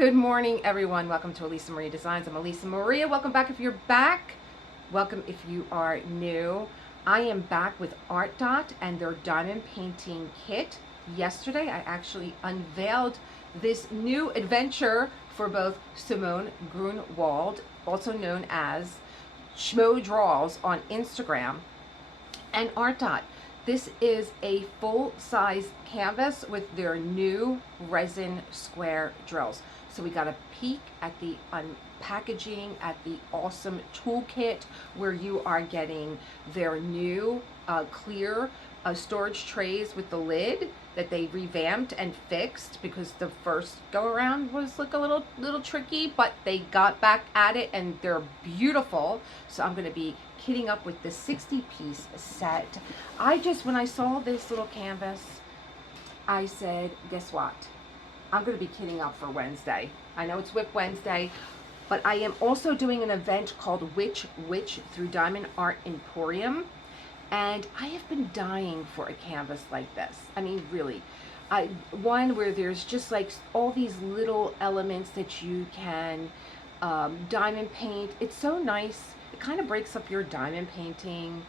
Good morning, everyone. Welcome to Elisa Maria Designs. I'm Elisa Maria. Welcome back if you're back. Welcome if you are new. I am back with ArtDot and their diamond painting kit. Yesterday, I actually unveiled this new adventure for both Simone Grünewald, also known as Schmoe Draws on Instagram, and ArtDot. This is a full-size canvas with their new resin square drills. So we got a peek at the packaging, at the awesome toolkit, where you are getting their new clear storage trays with the lid that they revamped and fixed, because the first go around was like a little tricky, but they got back at it and they're beautiful. So I'm going to be kitting up with the 60-piece set. When I saw this little canvas, I said, guess what? I'm going to be kitting up for Wednesday. I know it's Whip Wednesday, but I am also doing an event called Witch through Diamond Art Emporium. And I have been dying for a canvas like this. I mean, really. One where there's just like all these little elements that you can diamond paint. It's so nice. It kind of breaks up your diamond painting,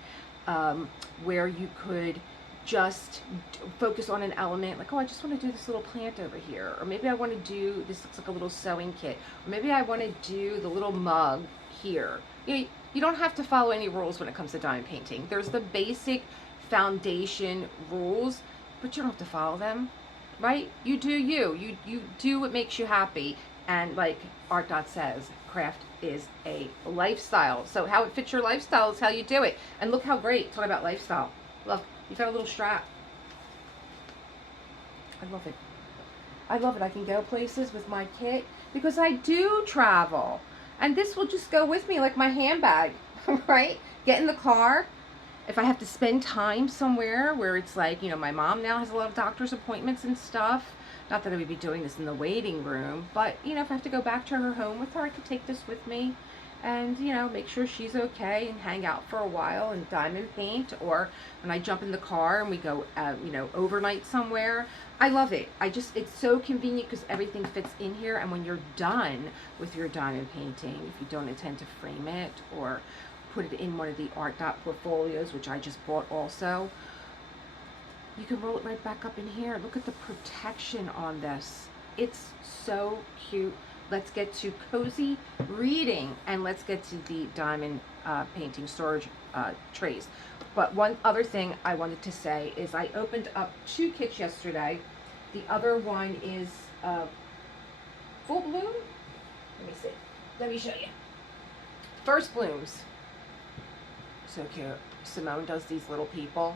where you could just focus on an element, like, oh, I just want to do this little plant over here, or maybe I want to do, this looks like a little sewing kit, or maybe I want to do the little mug here. You don't have to follow any rules when it comes to diamond painting. There's the basic foundation rules, but you don't have to follow them, right? You do you. You do what makes you happy. And like ArtDot says, craft is a lifestyle. So how it fits your lifestyle is how you do it. And look how great, talking about lifestyle. Look, you got a little strap. I love it. I love it. I can go places with my kit because I do travel. And this will just go with me like my handbag, right? Get in the car. If I have to spend time somewhere where it's like, my mom now has a lot of doctor's appointments and stuff. Not that I would be doing this in the waiting room, but, if I have to go back to her home with her, I could take this with me and, make sure she's okay and hang out for a while and diamond paint. Or when I jump in the car and we go, overnight somewhere. I love it. It's so convenient because everything fits in here. And when you're done with your diamond painting, if you don't intend to frame it or put it in one of the ArtDot portfolios, which I just bought also, you can roll it right back up in here. Look at the protection on this. It's so cute. Let's get to cozy reading and let's get to the diamond painting storage trays. But one other thing I wanted to say is I opened up 2 kits yesterday. The other one is full bloom. Let me see. Let me show you. First blooms. So cute. Simone does these little people.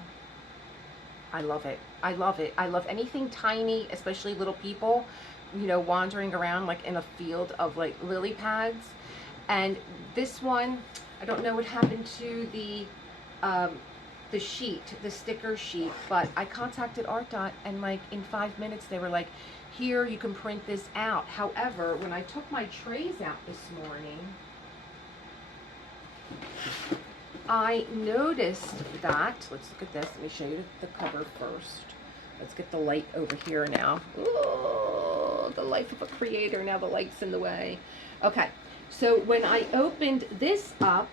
I love it. I love it. I love anything tiny, especially little people, wandering around like in a field of like lily pads. And this one, I don't know what happened to the sheet, the sticker sheet, but I contacted ArtDot and like in 5 minutes they were like, here, you can print this out. However, when I took my trays out this morning, I noticed that, let's look at this, let me show you the cover first. Let's get the light over here now. Oh, the life of a creator, now the light's in the way. Okay, so when I opened this up,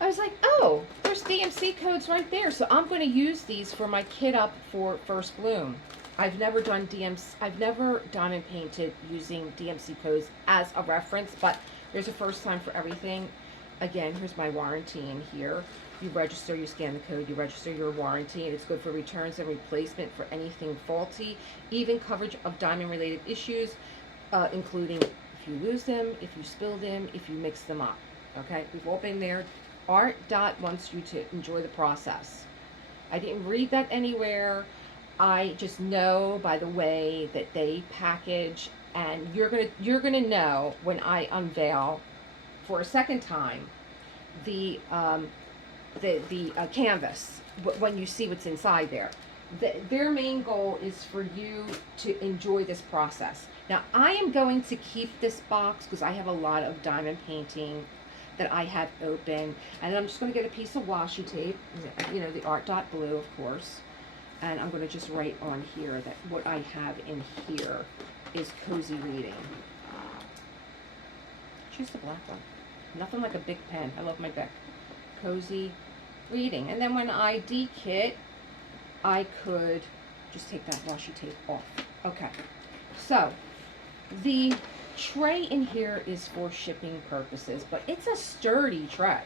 I was like, oh, there's DMC codes right there. So I'm going to use these for my kit up for First Bloom. I've never done diamond painted using DMC codes as a reference, but there's a first time for everything. Again, here's my warranty in here. You register, you scan the code, you register your warranty, and it's good for returns and replacement for anything faulty, even coverage of diamond-related issues, including if you lose them, if you spill them, if you mix them up. Okay, we've all been there. ArtDot wants you to enjoy the process. I didn't read that anywhere. I just know by the way that they package, and you're gonna know when I unveil for a second time the canvas, when you see what's inside there. Their main goal is for you to enjoy this process. Now I am going to keep this box because I have a lot of diamond painting that I have open, and I'm just going to get a piece of washi tape, the ArtDot blue, of course, and I'm going to just write on here that what I have in here. is Cozy Reading. Choose the black one. Nothing like a big pen. I love my Bic. Cozy Reading. And then when I dekit, I could just take that washi tape off. Okay. So the tray in here is for shipping purposes, but it's a sturdy tray.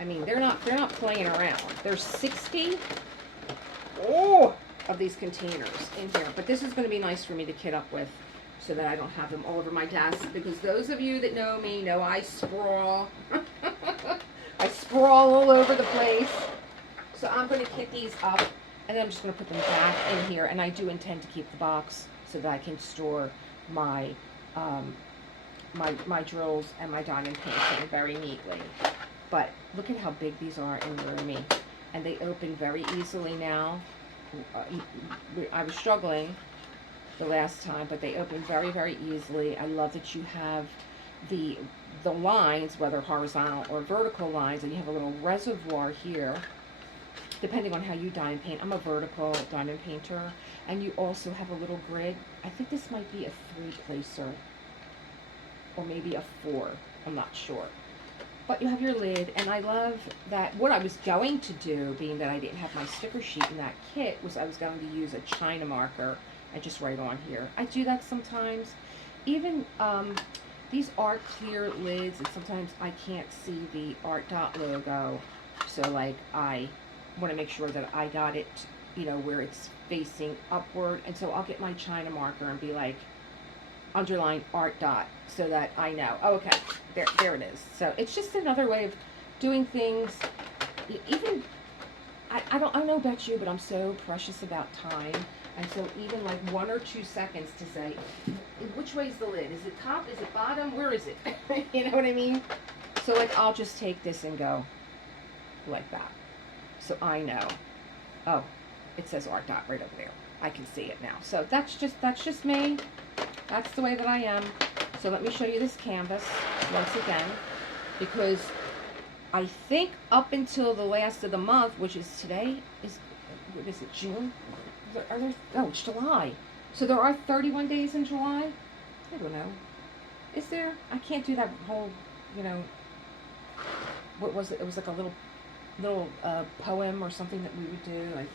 I mean, they're not playing around. There's 60 of these containers in here, but this is going to be nice for me to kit up with so that I don't have them all over my desk, because those of you that know me know I sprawl. I sprawl all over the place. So I'm going to kit these up, and then I'm just going to put them back in here, and I do intend to keep the box so that I can store my my drills and my diamond painting very neatly. But look at how big these are and roomy, and they open very easily now. I was struggling the last time, but they open very, very easily. I love that you have the lines, whether horizontal or vertical lines, and you have a little reservoir here, depending on how you diamond paint. I'm a vertical diamond painter, and you also have a little grid. I think this might be a 3-placer, or maybe a 4. I'm not sure. But you have your lid, and I love that. What I was going to do, being that I didn't have my sticker sheet in that kit, was I was going to use a China marker and just write on here. I do that sometimes. Even these are clear lids, and sometimes I can't see the ArtDot logo. So like, I want to make sure that I got it, you know, where it's facing upward. And so I'll get my China marker and be like, underline ArtDot, so that I know. Oh, okay, there it is. So it's just another way of doing things. Even I don't know about you, but I'm so precious about time, and so even like 1 or 2 seconds to say, which way is the lid? Is it top? Is it bottom? Where is it? You know what I mean? So like, I'll just take this and go like that, so I know. Oh, it says ArtDot right over there. I can see it now. So that's just me. That's the way that I am. So let me show you this canvas once again, because I think up until the last of the month, which is today, what is it, June? Oh, it's July. So there are 31 days in July? I don't know. Is there? I can't do that whole, you know, what was it? It was like a little poem or something that we would do, like,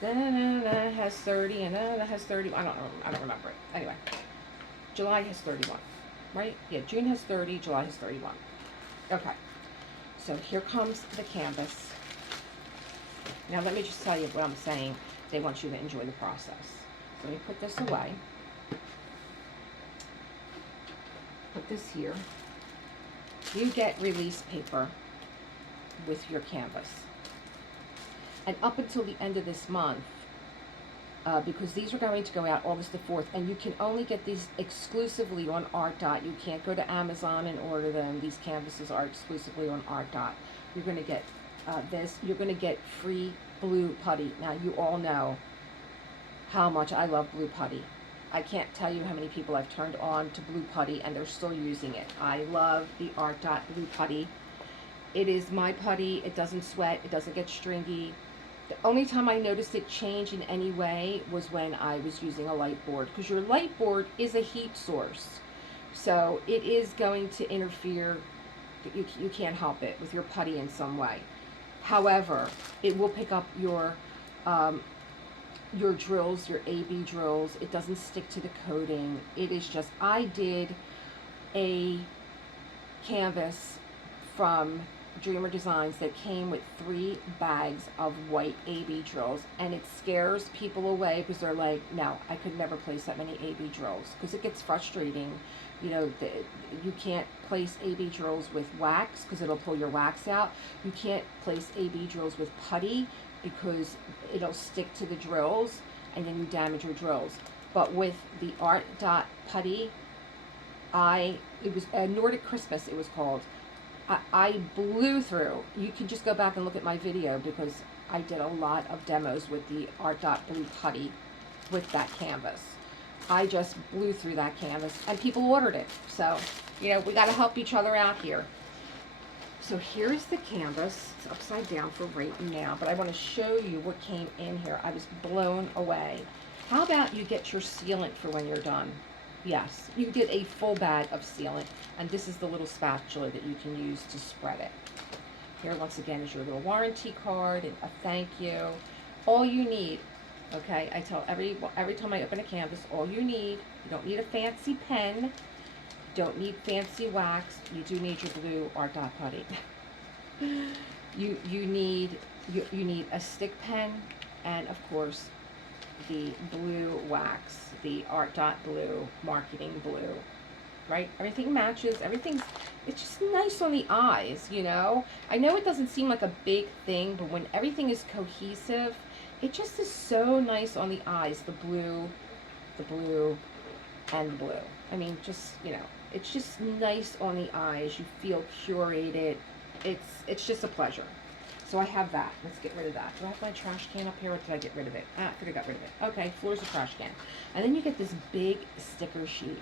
da-na-na has 30 and that has 30. I don't remember it. Anyway, July has 31, right? Yeah, June has 30, July has 31. Okay, so here comes the canvas. Now let me just tell you what I'm saying. They want you to enjoy the process. So let me put this away. Put this here. You get release paper with your canvas. And up until the end of this month, because these are going to go out August the 4th, and you can only get these exclusively on ArtDot. You can't go to Amazon and order them. These canvases are exclusively on ArtDot. You're going to get this. You're going to get free blue putty. Now, you all know how much I love blue putty. I can't tell you how many people I've turned on to blue putty, and they're still using it. I love the ArtDot blue putty. It is my putty. It doesn't sweat. It doesn't get stringy. The only time I noticed it change in any way was when I was using a light board, because your light board is a heat source. So it is going to interfere. You can't help it with your putty in some way. However, it will pick up your drills, your AB drills. It doesn't stick to the coating. It is just, I did a canvas from Dreamer Designs that came with 3 bags of white AB drills, and it scares people away because they're like, no, I could never place that many AB drills, because it gets frustrating. You know, you can't place AB drills with wax because it'll pull your wax out. You can't place AB drills with putty because it'll stick to the drills and then you damage your drills. But with the ArtDot putty, it was a Nordic Christmas, it was called. I blew through. You can just go back and look at my video, because I did a lot of demos with the ArtDot blue putty with that canvas. I just blew through that canvas, and people ordered it. So, you know, we got to help each other out here. So here's the canvas. It's upside down for right now, but I want to show you what came in here. I was blown away. How about you get your sealant for when you're done? Yes, you get a full bag of sealant, and this is the little spatula that you can use to spread it. Here, once again, is your little warranty card and a thank you. All you need, okay, I tell every time I open a canvas, all you need, you don't need a fancy pen, don't need fancy wax, you do need your blue ArtDot putty. you need a stick pen, and of course the blue wax, the ArtDot blue, marketing blue, right? Everything matches, it's just nice on the eyes, you know? I know it doesn't seem like a big thing, but when everything is cohesive, it just is so nice on the eyes, the blue, and the blue. I mean, just, you know, it's just nice on the eyes. You feel curated. It's just a pleasure. So I have that. Let's get rid of that. Do I have my trash can up here, or did I get rid of it? I think I got rid of it. Okay, floor's a trash can. And then you get this big sticker sheet.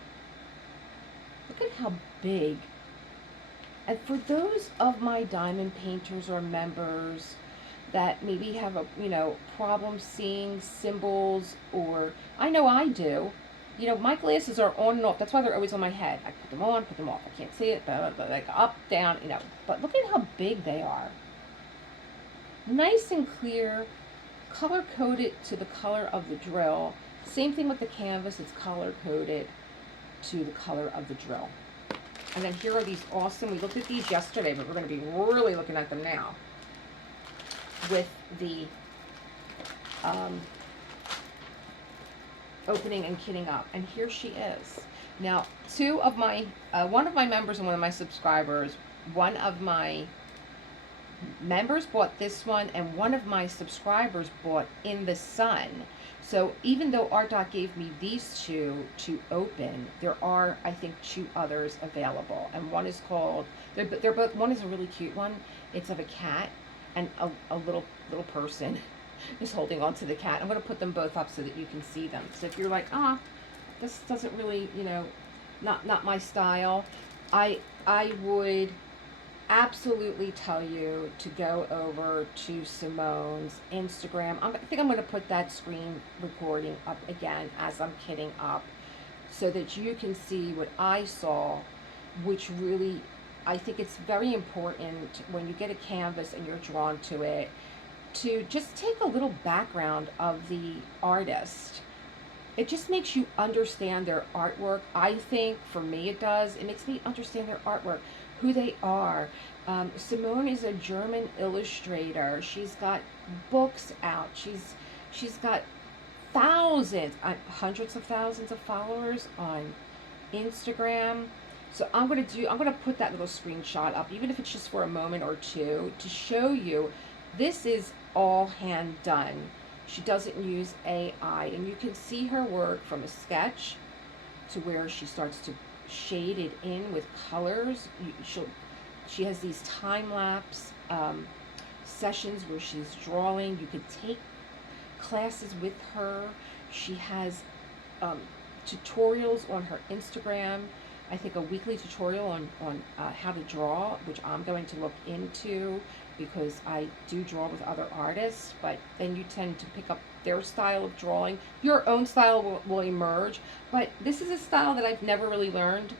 Look at how big. And for those of my diamond painters or members that maybe have a, you know, problem seeing symbols, or I know I do. You know, my glasses are on and off. That's why they're always on my head. I put them on, put them off. I can't see it, but like up, down, you know. But look at how big they are. Nice and clear, color coded to the color of the drill. Same thing with the canvas, it's color coded to the color of the drill. And then here are these awesome, we looked at these yesterday, but we're going to be really looking at them now, with the opening and kitting up. And here she is. Now, one of my members and one of my subscribers, one of my members bought this one, and one of my subscribers bought In the Sun. So even though ArtDot gave me these two to open, there are, I think, 2 others available. And one is called, they're both, one is a really cute one. It's of a cat, and a little person is holding on to the cat. I'm going to put them both up so that you can see them. So if you're like, this doesn't really, you know, not my style, I would absolutely tell you to go over to Simone's Instagram. I think I'm going to put that screen recording up again as I'm kitting up, so that you can see what I saw, which really, I think it's very important when you get a canvas and you're drawn to it, to just take a little background of the artist. It just makes you understand their artwork. I think, for me it does, it makes me understand their artwork, who they are. Simone is a German illustrator. She's got books out. She's got thousands, hundreds of thousands of followers on Instagram. So I'm gonna put that little screenshot up, even if it's just for a moment or two, to show you this is all hand done. She doesn't use AI, and you can see her work from a sketch to where she starts to shade it in with colors. She has these time-lapse sessions where she's drawing. You could take classes with her. She has tutorials on her Instagram. I think a weekly tutorial on how to draw, which I'm going to look into, because I do draw with other artists, but then you tend to pick up their style of drawing. Your own style will emerge, but this is a style that I've never really learned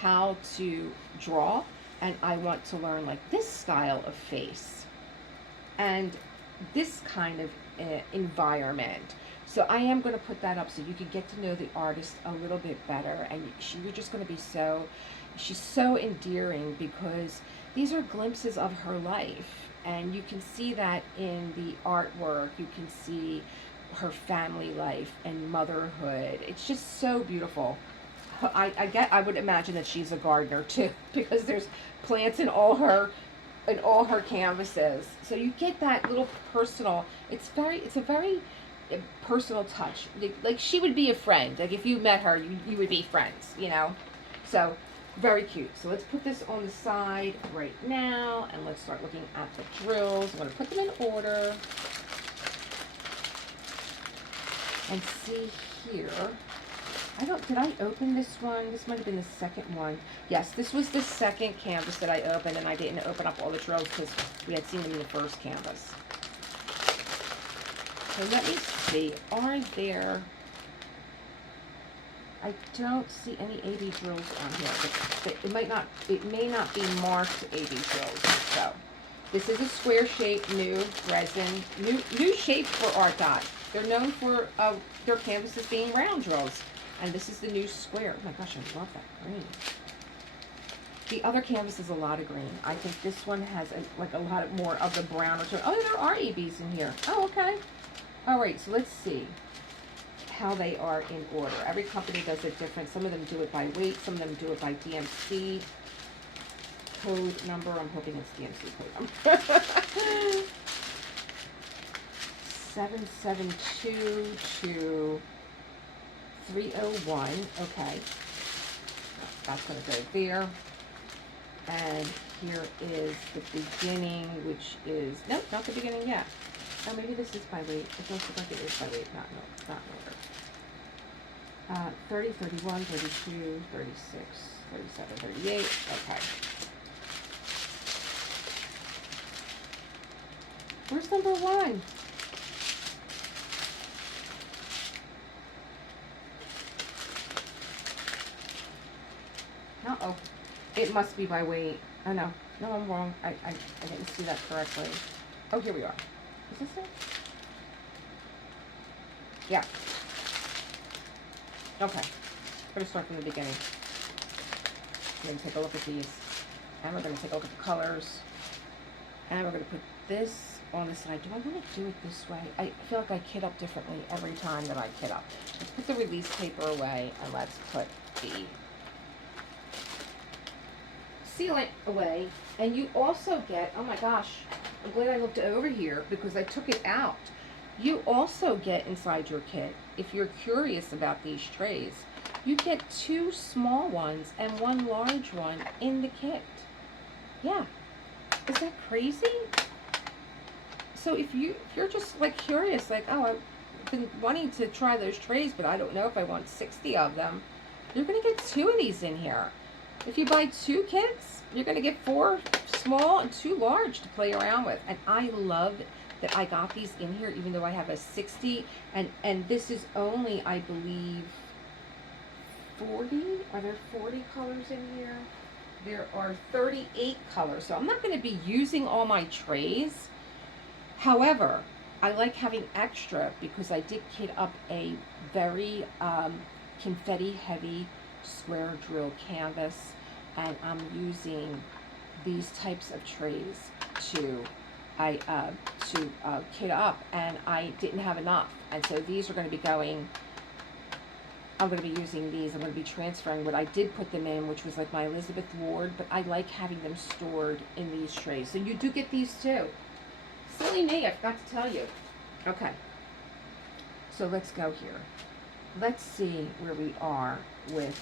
how to draw, and I want to learn like this style of face and this kind of environment. So I am going to put that up so you can get to know the artist a little bit better, and you're just going to be she's so endearing, because these are glimpses of her life, and you can see that in the artwork. You can see her family life and motherhood. It's just so beautiful. I would imagine that she's a gardener too, because there's plants in all her canvases. So you get that little personal. It's a very personal touch. Like she would be a friend. Like if you met her, you would be friends, you know. So very cute. So let's put this on the side right now, and let's start looking at the drills. I'm going to put them in order and see here. Did I open this one? This might have been the second one. Yes, this was the second canvas that I opened, and I didn't open up all the drills because we had seen them in the first canvas. So let me see, are there, I don't see any AB drills on here, but it may not be marked AB drills. So this is a square shape, new resin, new shape for ArtDot. They're known for their canvases being round drills, and this is the new square. Oh my gosh, I love that green. The other canvas is a lot of green. I think this one has like a lot more of the brown or so. Oh, there are ABs in here. Oh, okay. All right, so let's see how they are in order. Every company does it different. Some of them do it by weight. Some of them do it by DMC code number. I'm hoping it's DMC code number. 772 to 301. Okay. That's going to go there. And here is the beginning, which is, nope, not the beginning yet. Oh, maybe this is by weight. It does look like it is by weight, not in order. 30, 31, 32, 36, 37, 38. Okay. Where's number 1? Uh-oh. It must be by weight. Oh, no. No, I'm wrong. I didn't see that correctly. Oh, here we are. Is this it? Yeah. Okay. We're going to start from the beginning. We're going to take a look at these. And we're going to take a look at the colors. And we're going to put this on the side. Do I want to do it this way? I feel like I kit up differently every time that I kit up. Let's put the release paper away, and let's put the sealant away. And you also get, oh my gosh, I'm glad I looked over here because I took it out. You also get inside your kit, if you're curious about these trays, you get 2 small ones and 1 large one in the kit. Yeah. Is that crazy? So if you're just like curious, like, oh, I've been wanting to try those trays, but I don't know if I want 60 of them, you're going to get 2 of these in here. If you buy 2 kits, you're going to get 4 small and 2 large to play around with. And I love that I got these in here, even though I have a 60, and this is only, I believe, 40. Are there 40 colors in here? There are 38 colors, so I'm not going to be using all my trays. However, I like having extra because I did kit up a very confetti heavy square drill canvas, and I'm using these types of trays to kit up, and I didn't have enough, and so these are going to be going. I'm going to be using these. I'm going to be transferring what I did put them in, which was like my Elizabeth Ward, but I like having them stored in these trays. So you do get these too. Silly me, I forgot to tell you. Okay, so let's go here. Let's see where we are with,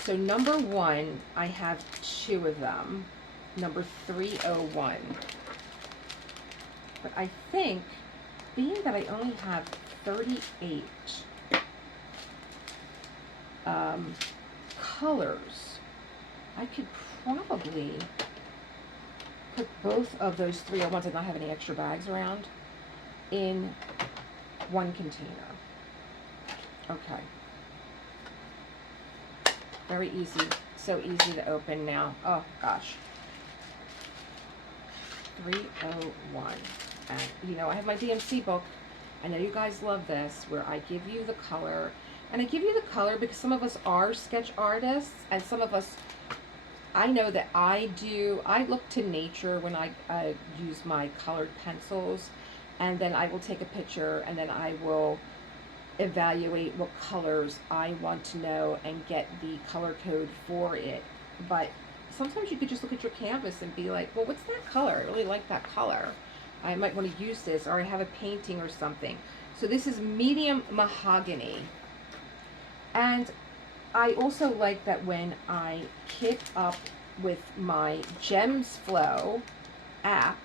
so number 1, I have 2 of them. Number 301. But I think, being that I only have 38 colors, I could probably put both of those 301s and not have any extra bags around in 1 container. Okay. Very easy. So easy to open now. Oh gosh. 301. And you know, I have my DMC book. I know you guys love this, where I give you the color. And I give you the color because some of us are sketch artists, and some of us, I know that I look to nature when I use my colored pencils, and then I will take a picture, and then I will evaluate what colors I want to know and get the color code for it. But sometimes you could just look at your canvas and be like, well, what's that color? I really like that color. I might want to use this, or I have a painting or something. So this is medium mahogany. And I also like that when I kit up with my Gems Flow app,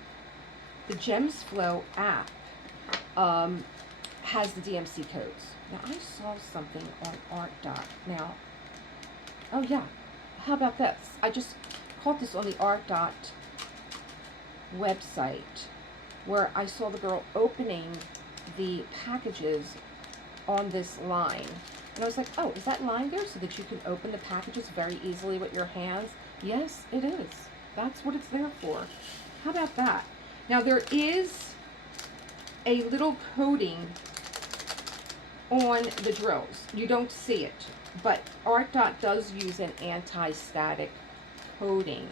the Gems Flow app has the DMC codes. Now I saw something on ArtDot. Now, oh yeah, how about this? I just caught this on the ArtDot website, where I saw the girl opening the packages on this line. And I was like, oh, is that lined there so that you can open the packages very easily with your hands? Yes, it is. That's what it's there for. How about that? Now there is a little coating on the drills. You don't see it, but ArtDot does use an anti-static coating.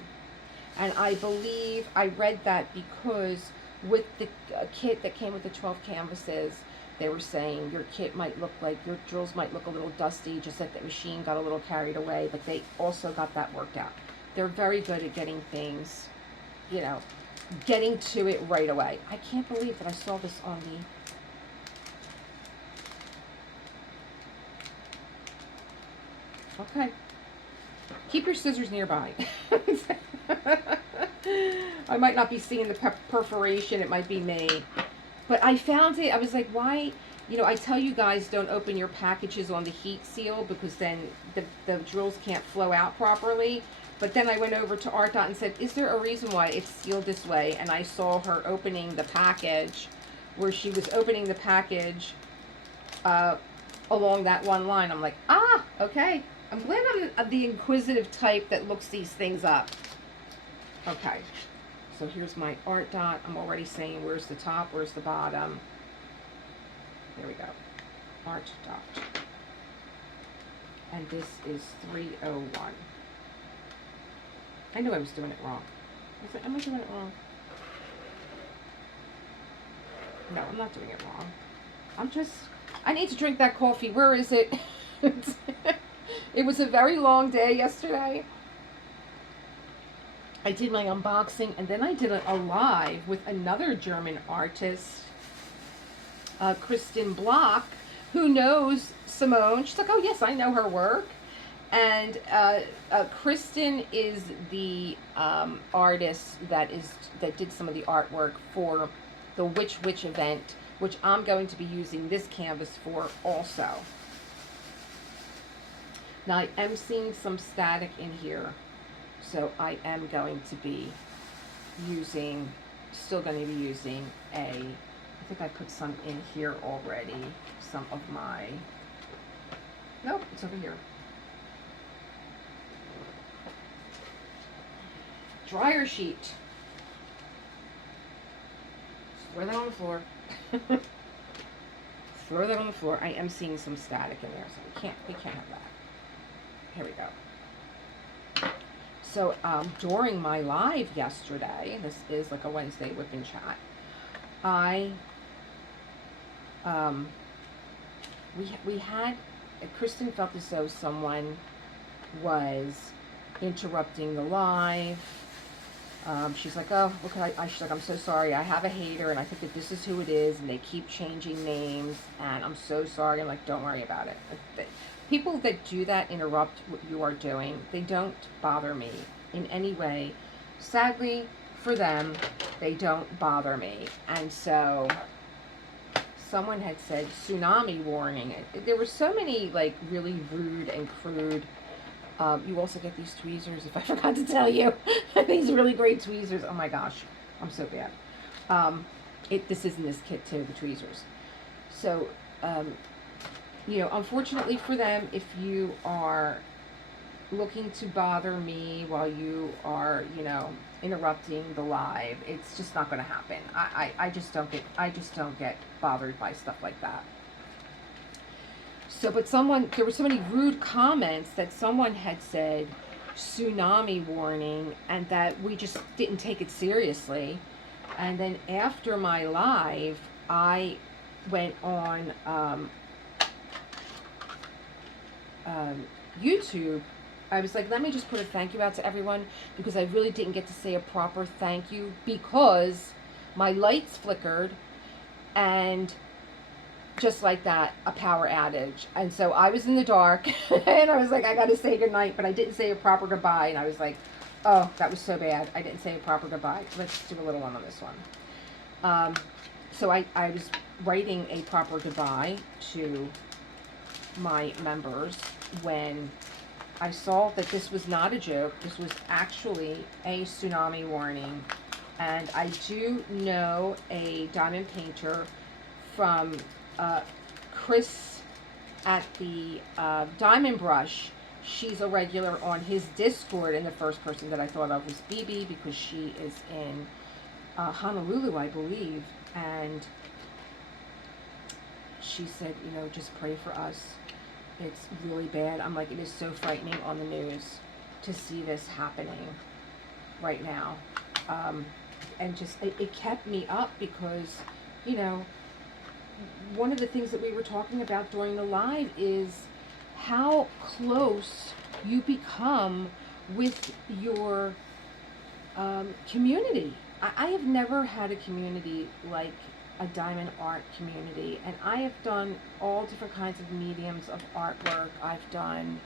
And I believe I read that because with the kit that came with the 12 canvases, they were saying your kit might look like, your drills might look a little dusty, just like the machine got a little carried away, but they also got that worked out. They're very good at getting things, you know, getting to it right away. I can't believe that I saw this on the... Okay. Keep your scissors nearby. I might not be seeing the perforation. It might be me. But I found it. I was like, why? You know, I tell you guys don't open your packages on the heat seal because then the drills can't flow out properly. But then I went over to ArtDot and said, is there a reason why it's sealed this way? And I saw her opening the package where she was opening the package along that one line. I'm like, ah, okay. I'm glad I'm the inquisitive type that looks these things up. Okay, so here's my ArtDot. I'm already saying where's the top, where's the bottom. There we go. ArtDot. And this is 301. I knew I was doing it wrong. I was like, am I doing it wrong? No, I'm not doing it wrong. I need to drink that coffee. Where is it? It was a very long day yesterday. I did my unboxing, and then I did a live with another German artist, Kristen Block, who knows Simone. She's like, oh yes, I know her work. And Kristen is the artist that did some of the artwork for the Witch event, which I'm going to be using this canvas for also. Now I am seeing some static in here, so I am going to be using, still going to be using I think I put some in here already, some of my, nope, it's over here. Dryer sheet. Throw that on the floor. Throw that on the floor. I am seeing some static in there, so we can't have that. Here we go. So during my live yesterday, this is like a Wednesday whip and chat, we had, Kristen felt as though someone was interrupting the live. She's like, oh, look, she's like, I'm so sorry. I have a hater, and I think that this is who it is, and they keep changing names, and I'm so sorry. I'm like, don't worry about it. People that do that, interrupt what you are doing, they don't bother me in any way. Sadly, for them, they don't bother me. And so, someone had said, tsunami warning. There were so many, like, really rude and crude. You also get these tweezers, if I forgot to tell you. These really great tweezers. Oh my gosh, I'm so bad. This is in this kit too, the tweezers. So, you know, unfortunately for them, if you are looking to bother me while you are, you know, interrupting the live, it's just not going to happen. I just don't get bothered by stuff like that. So, but there were so many rude comments that someone had said, tsunami warning, and that we just didn't take it seriously. And then after my live, I went on YouTube. I was like, let me just put a thank you out to everyone, because I really didn't get to say a proper thank you because my lights flickered, and just like that, a power outage. And so I was in the dark, and I was like, I gotta say goodnight, but I didn't say a proper goodbye. And I was like, oh, that was so bad. I didn't say a proper goodbye. Let's do a little one on this one. So I was writing a proper goodbye to my members when I saw that this was not a joke. This was actually a tsunami warning. And I do know a diamond painter from Chris at the Diamond Brush. She's a regular on his Discord, and the first person that I thought of was BB because she is in Honolulu, I believe, and she said, you know, just pray for us. It's really bad. I'm like, it is so frightening on the news to see this happening right now. And just, it kept me up because, you know, one of the things that we were talking about during the live is how close you become with your community. I have never had a community like a diamond art community, and I have done all different kinds of mediums of artwork. I've done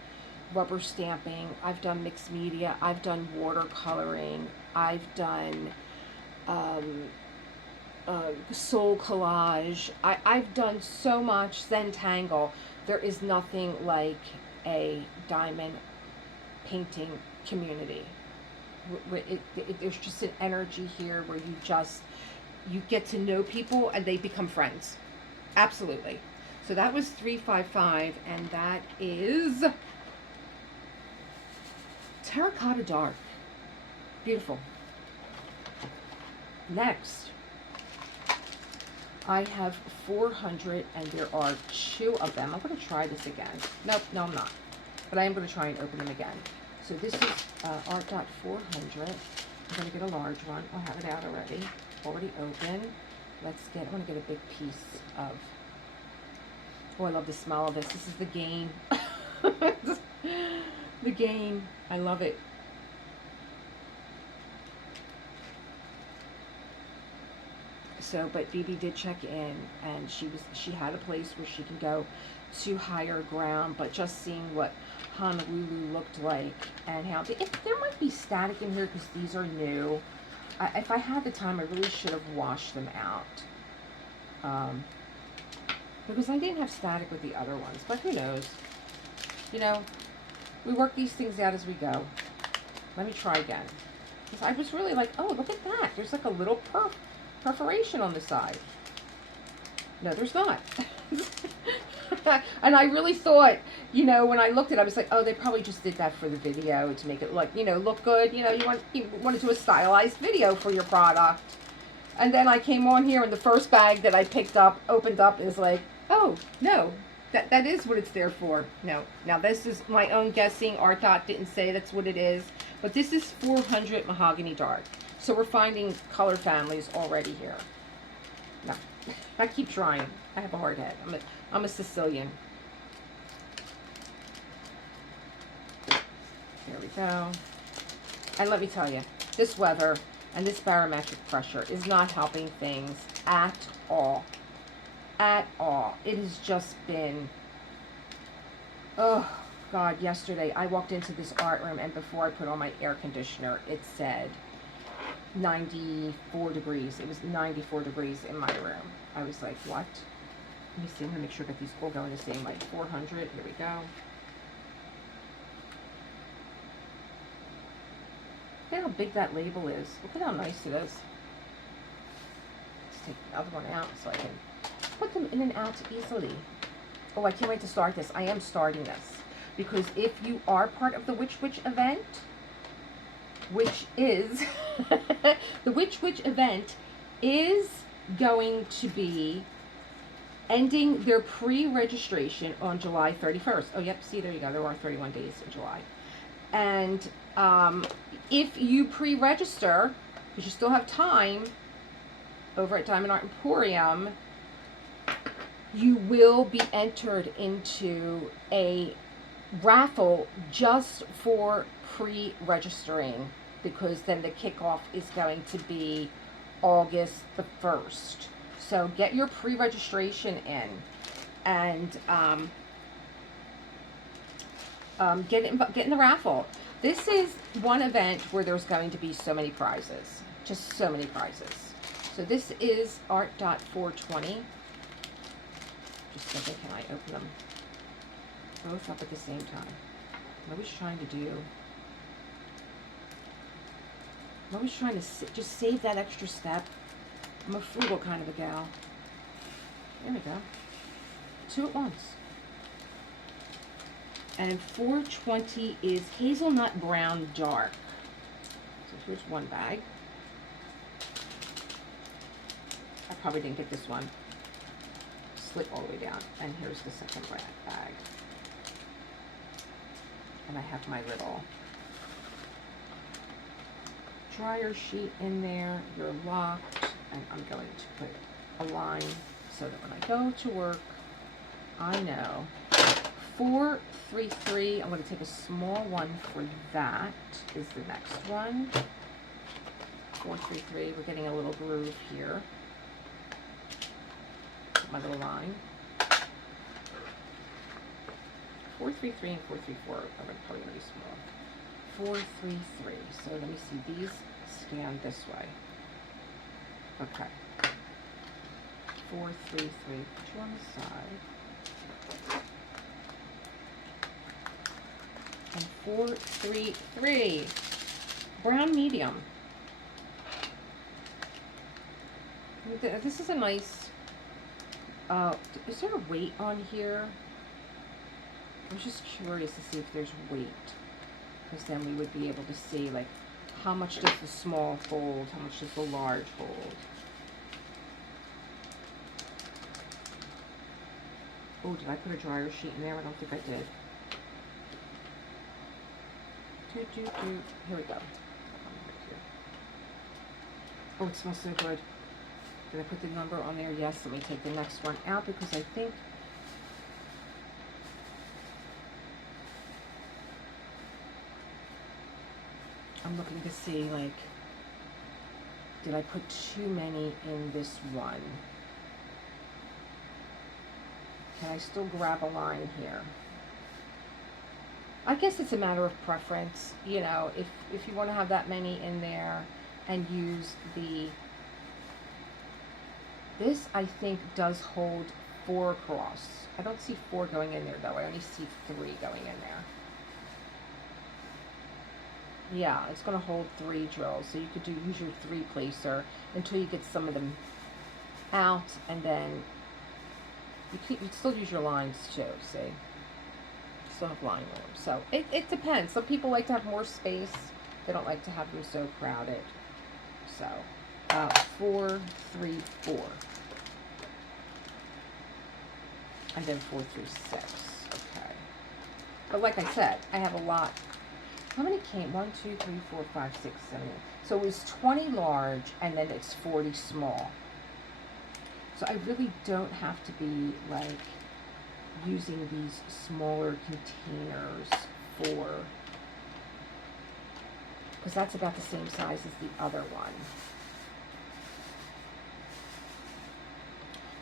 rubber stamping, I've done mixed media, I've done watercoloring, I've done soul collage. I've done so much Zentangle. There is nothing like a diamond painting community. There's just an energy here where you get to know people and they become friends. Absolutely. So that was 355, and that is Terracotta Dark. Beautiful. Next, I have 400, and there are 2 of them. I'm going to try this again. Nope, no I'm not. But I am going to try and open them again. So this is ArtDot 400. I'm going to get a large one. I have it out already open. I'm going to get a big piece of, oh, I love the smell of this. This is the Gain. The Gain. I love it. So, but BB did check in, and she had a place where she can go to higher ground, but just seeing what Honolulu looked like and how there might be static in here because these are new. If I had the time, I really should have washed them out, because I didn't have static with the other ones, but who knows? You know, we work these things out as we go. Let me try again. Because I was really like, oh, look at that. There's like a little perforation on the side. No, there's not. And I really thought, you know, when I looked at it, I was like, oh, they probably just did that for the video to make it look, you know, look good. You know, you want to do a stylized video for your product. And then I came on here, and the first bag that I picked up, opened up, is like, oh, no, that is what it's there for. No. Now, this is my own guessing. ArtDot didn't say that's what it is. But this is 400 Mahogany Dark. So we're finding color families already here. No. I keep trying. I have a hard head. I'm a Sicilian. There we go. And let me tell you, this weather and this barometric pressure is not helping things at all. At all. It has just been, oh God, yesterday I walked into this art room, and before I put on my air conditioner, it said 94 degrees. It was 94 degrees in my room. I was like, what? Let me see. I'm going to make sure that these all go in the same light. 400. Here we go. Look at how big that label is. Look at how nice it is. Let's take the other one out so I can put them in and out easily. Oh, I can't wait to start this. I am starting this. Because if you are part of the Witch event, which is, the Witch event is going to be ending their pre-registration on July 31st. Oh, yep, see, there you go. There are 31 days in July. And if you pre-register, because you still have time over at Diamond Art Emporium, you will be entered into a raffle just for pre-registering, because then the kickoff is going to be August the 1st. So get your pre-registration in, and get in the raffle. This is one event where there's going to be so many prizes, just so many prizes. So this is ArtDot 420. Just a second, can I open them both up at the same time? I'm always trying to do. I'm always trying to just save that extra step. I'm a frugal kind of a gal. There we go. 2 at once. And 420 is hazelnut brown dark. So here's one bag. I probably didn't get this one. Slip all the way down. And here's the second bag. And I have my little dryer sheet in there. You're locked. And I'm going to put a line so that when I go to work, I know. 433, I'm going to take a small one for that, is the next one. 433, we're getting a little groove here. Put my little line. 433 and 434 are probably going to be small. 433, so let me see, these scan this way. Okay. 433, put you on the side. And 433, brown medium. This is a nice, is there a weight on here? I was just curious to see if there's weight, because then we would be able to see, like, how much does the small hold, how much does the large hold. Oh, did I put a dryer sheet in there? I don't think I did. Here we go. Oh, it smells so good. Did I put the number on there? Yes. Let me take the next one out because I think I'm looking to see, like, did I put too many in this one? Can I still grab a line here? I guess it's a matter of preference, you know, if you want to have that many in there and use this I think does hold 4 across. I don't see 4 going in there though, I only see 3 going in there. Yeah, it's going to hold 3 drills, so you could use your 3 placer until you get some of them out, and then you'd still use your lines too, see? Still have line room. So it depends. Some people like to have more space. They don't like to have them so crowded. So 4, 3, 4. And then 4 through 6. Okay. But like I said, I have a lot. How many came? 1, 2, 3, 4, 5, 6, 7, 8. So it was 20 large and then it's 40 small. So I really don't have to be like using these smaller containers because that's about the same size as the other one.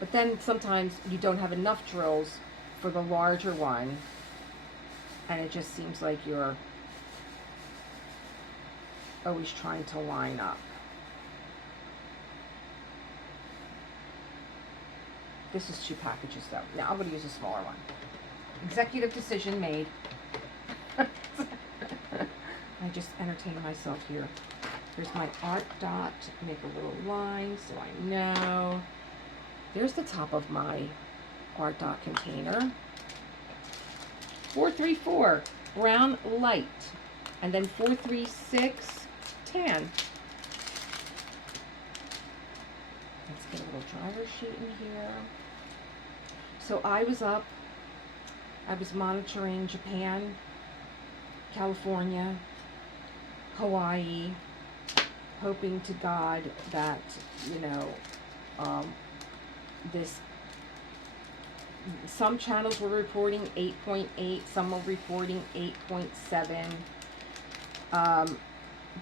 But then sometimes you don't have enough drills for the larger one, and it just seems like you're always trying to line up. This is 2 packages though. Now I'm going to use a smaller one. Executive decision made. I just entertain myself here. Here's my Art Dot. Make a little line so I know. There's the top of my Art Dot container. 434, brown light. And then 436, tan. Let's get a little driver sheet in here. So I was monitoring Japan, California, Hawaii, hoping to God that, you know, some channels were reporting 8.8, some were reporting 8.7,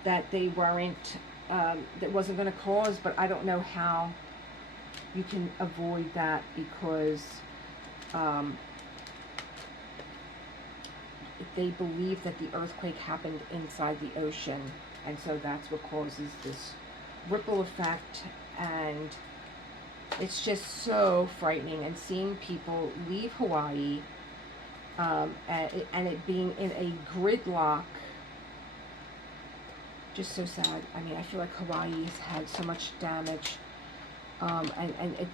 that they weren't, that wasn't going to cause, but I don't know how you can avoid that because they believe that the earthquake happened inside the ocean, and so that's what causes this ripple effect, and it's just so frightening. And seeing people leave Hawaii and it being in a gridlock, just so sad. I mean, I feel like Hawaii has had so much damage, and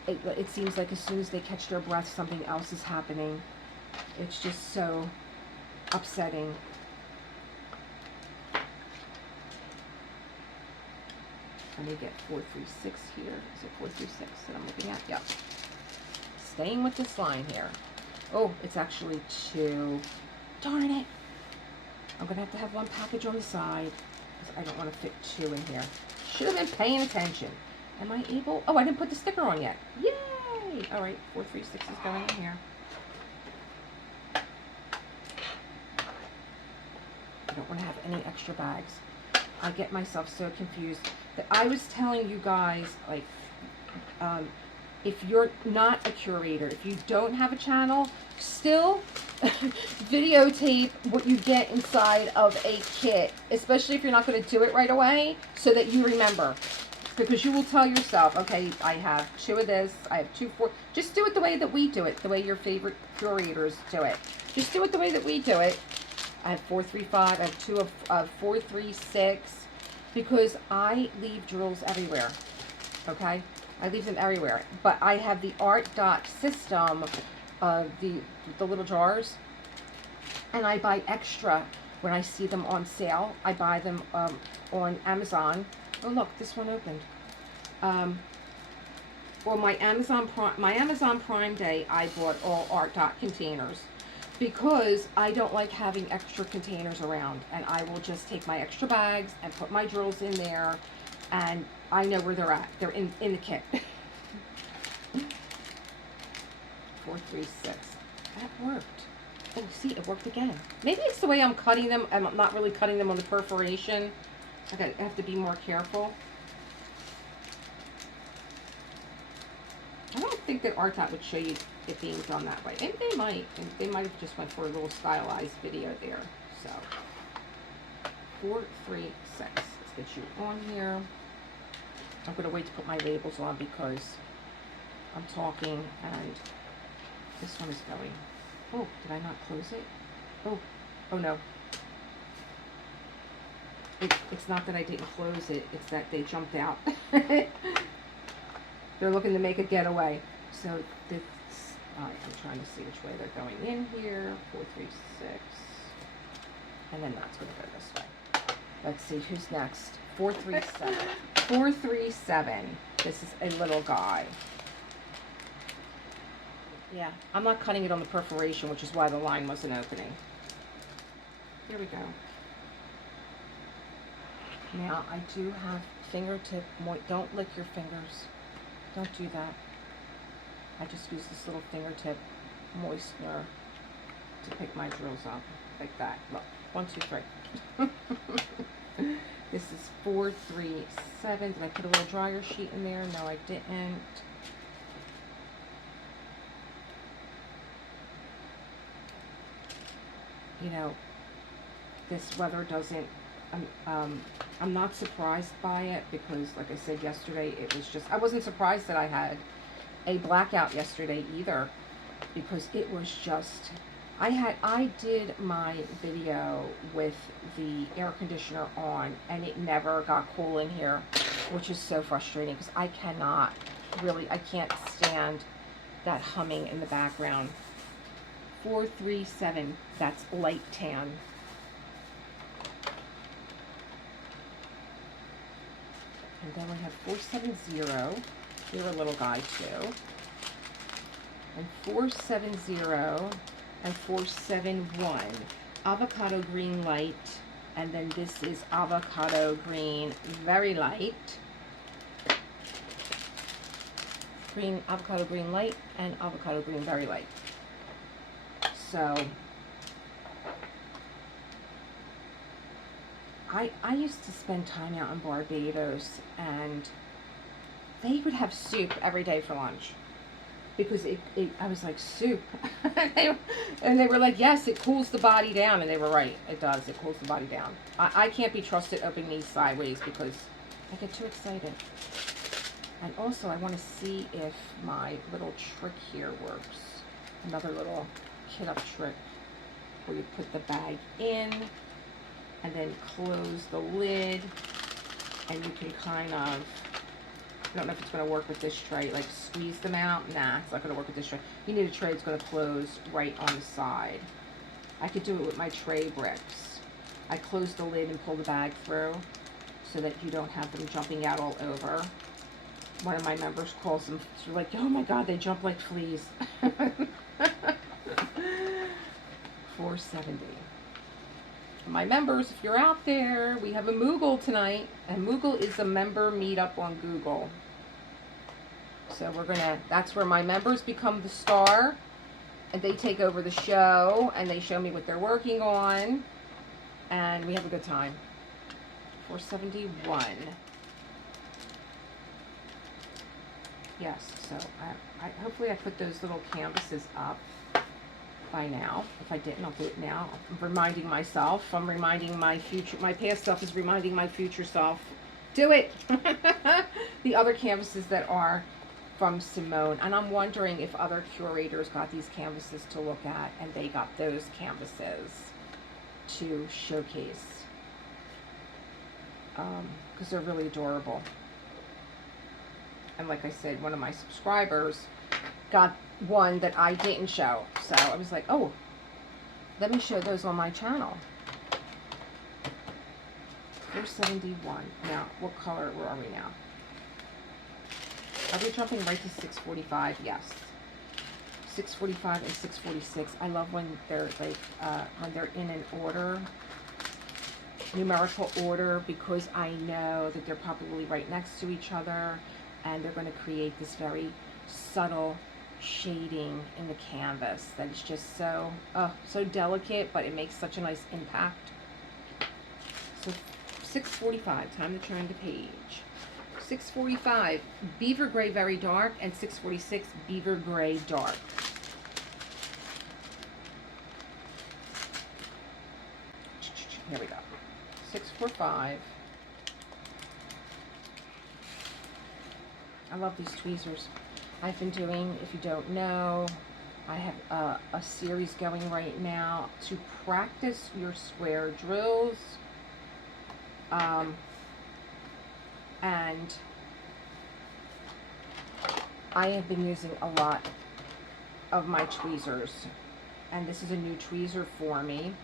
it seems like as soon as they catch their breath, something else is happening. It's just so upsetting. Let me get 436 here. Is it 436 that I'm looking at? Yep. Staying with this line here. Oh, it's actually 2. Darn it. I'm going to have one package on the side because I don't want to fit 2 in here. Should have been paying attention. Am I able? Oh, I didn't put the sticker on yet. Yay! All right, 436 is going in here. I don't want to have any extra bags. I get myself so confused. That I was telling you guys, like, if you're not a curator, if you don't have a channel, still videotape what you get inside of a kit, especially if you're not going to do it right away, so that you remember. Because you will tell yourself, okay, I have 2 of this, I have 2, 4. Just do it the way that we do it, the way your favorite curators do it. Just do it the way that we do it. I have 435, I have 2 of 436, because I leave drills everywhere, okay? I leave them everywhere. But I have the ArtDot's system, the little jars, and I buy extra when I see them on sale. I buy them on Amazon. Oh look, this one opened. Well, my Amazon Prime Day, I bought all ArtDot containers because I don't like having extra containers around, and I will just take my extra bags and put my drills in there, and I know where they're at. They're in the kit. 436. That worked. Oh, see, it worked again. Maybe it's the way I'm cutting them. I'm not really cutting them on the perforation. I have to be more careful. I don't think that ArtDot would show you it being done that way. And they might. And they might have just went for a little stylized video there. So, 436. Let's get you on here. I'm going to wait to put my labels on because I'm talking and this one is going. Oh, did I not close it? Oh no. It's not that I didn't close it, it's that they jumped out. They're looking to make a getaway. So this, I'm trying to see which way they're going in here. 436. And then that's going to go this way. Let's see, who's next? 437. 437. This is a little guy. Yeah, I'm not cutting it on the perforation, which is why the line wasn't opening. Here we go. Now, I do have fingertip don't lick your fingers. Don't do that. I just use this little fingertip moistener to pick my drills up. Like that. Look. 1, 2, 3. This is 437. Did I put a little dryer sheet in there? No, I didn't. You know, this weather doesn't, I'm not surprised by it because, like I said yesterday, it was just, I wasn't surprised that I had a blackout yesterday either because it was just, I did my video with the air conditioner on and it never got cool in here, which is so frustrating because I can't stand that humming in the background. 437, that's light tan. And then we have 470, you're a little guy too. And 470 and 471, avocado green light, and then this is avocado green very light. Avocado green light and avocado green very light. So, I used to spend time out in Barbados and they would have soup every day for lunch because I was like, soup? And they were like, yes, it cools the body down, and they were right, it does, it cools the body down. I can't be trusted opening these sideways because I get too excited. And also I want to see if my little trick here works. Another little kit up trick where you put the bag in and then close the lid, and you can kind of, I don't know if it's going to work with this tray, like squeeze them out. Nah, it's not going to work with this tray. You need a tray that's going to close right on the side. I could do it with my tray bricks. I close the lid and pull the bag through so that you don't have them jumping out all over. One of my members calls them, she's like, oh my God, they jump like fleas. $4.70. My members, if you're out there, we have a Moogle tonight, and Moogle is a member meetup on Google. So that's where my members become the star, and they take over the show, and they show me what they're working on, and we have a good time. $4.71. Yes, so hopefully I put those little canvases up by now. If I didn't, I'll do it now. I'm reminding myself. I'm reminding my future. My past self is reminding my future self. Do it! The other canvases that are from Simone. And I'm wondering if other curators got these canvases to look at and they got those canvases to showcase. Because they're really adorable. And like I said, one of my subscribers got one that I didn't show. So I was like, oh, let me show those on my channel. $4.71. Now, what color, where are we now? Are we jumping right to $6.45? Yes. $6.45 and $6.46. I love when they're like, when they're in an order, numerical order, because I know that they're probably right next to each other, and they're going to create this very subtle shading in the canvas that is just so delicate, but it makes such a nice impact. So $6.45, time to turn the page. $6.45, beaver gray very dark, and $6.46, beaver gray dark. Here we go. $6.45. I love these tweezers. I've been doing, if you don't know, I have a series going right now to practice your square drills. And I have been using a lot of my tweezers. And this is a new tweezer for me.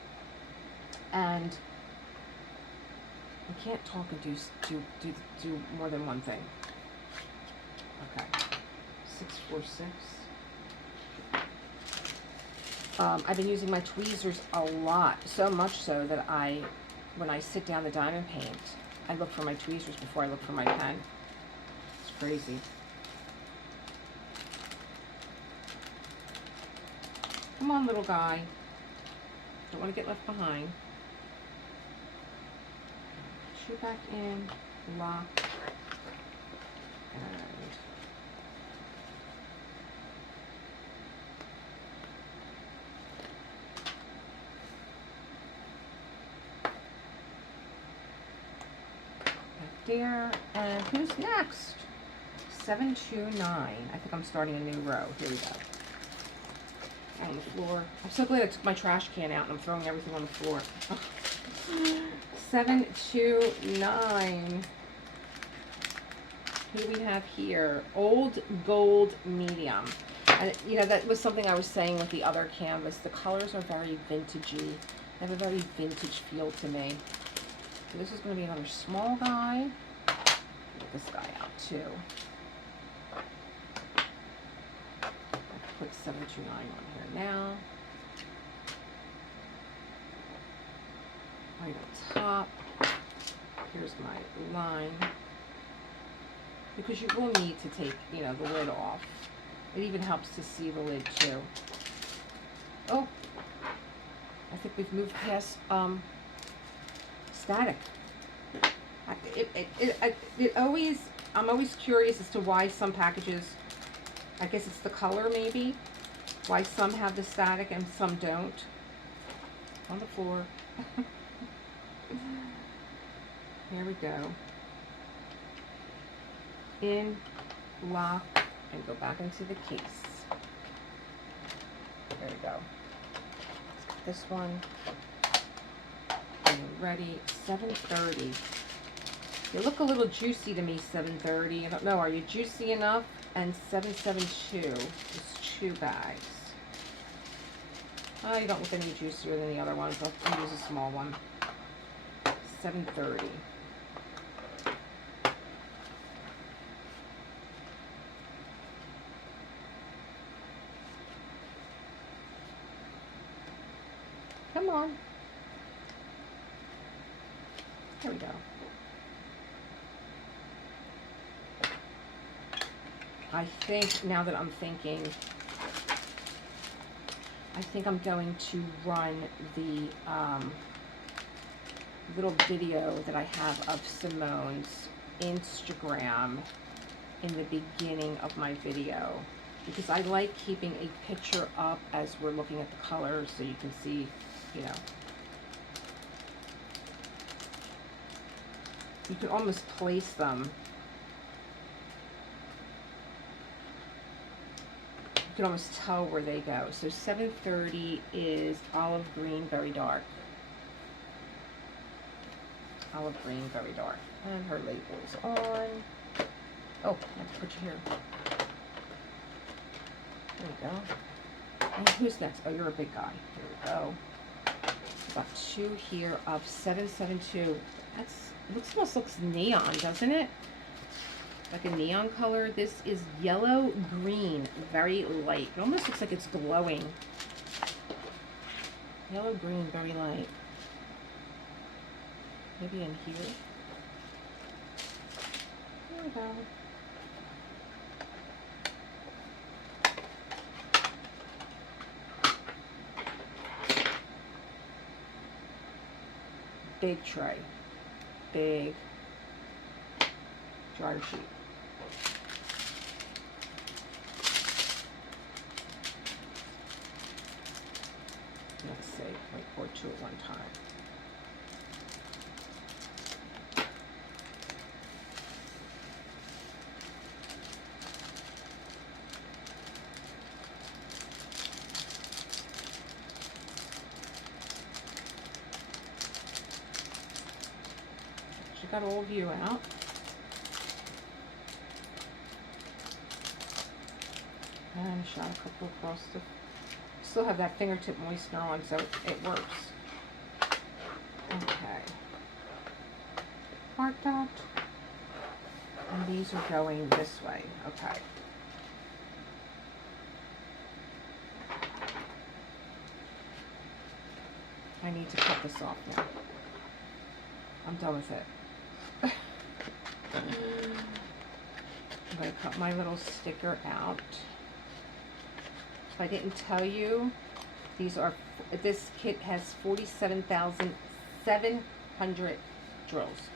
And I can't talk and do more than one thing. Okay, $6.46. I've been using my tweezers a lot, so much so that when I sit down to diamond paint, I look for my tweezers before I look for my pen. It's crazy. Come on, little guy. Don't want to get left behind. Shoot back in, lock, and there. And who's next? 729. I think I'm starting a new row. Here we go. On the floor. I'm so glad I took my trash can out and I'm throwing everything on the floor. 729. Who do we have here? Old Gold Medium. And you know, that was something I was saying with the other canvas. The colors are very vintagey. They have a very vintage feel to me. So this is going to be another small guy. Get this guy out too. I'll put 729 on here now. Right on top. Here's my line. Because you will need to take, you know, the lid off. It even helps to see the lid too. Oh, I think we've moved past static. I'm always curious as to why some packages, I guess it's the color maybe, why some have the static and some don't. On the floor. Here we go. In, lock, and go back into the case. There we go. Let's get this one. And ready. 730. You look a little juicy to me, 730. I don't know, are you juicy enough? And 772 is 2 bags. You don't look any juicier than the other ones. I'll use a small one. 730. Come on. There we go. I think, now that I'm thinking, I think I'm going to run the little video that I have of Simone's Instagram in the beginning of my video, because I like keeping a picture up as we're looking at the colors so you can see, you know. You can almost place them. You can almost tell where they go. So 730 is olive green, very dark. Olive green, very dark. And her label's on. Oh, I have to put you here. There we go. And who's next? Oh, you're a big guy. Here we go. Got two here of 772. That's, almost looks neon, doesn't it? Like a neon color. This is yellow green, very light. It almost looks like it's glowing. Yellow green, very light. Maybe in here. There we go. Big tray. Big dryer sheet. Let's see, like pour two at one time. Got all of you out. And shot a couple across the, still have that fingertip moistener on, so it works. Okay. ArtDot. And these are going this way. Okay. I need to cut this off now. I'm done with it. I'm going to cut my little sticker out. If I didn't tell you, these are, this kit has 47,700 drills.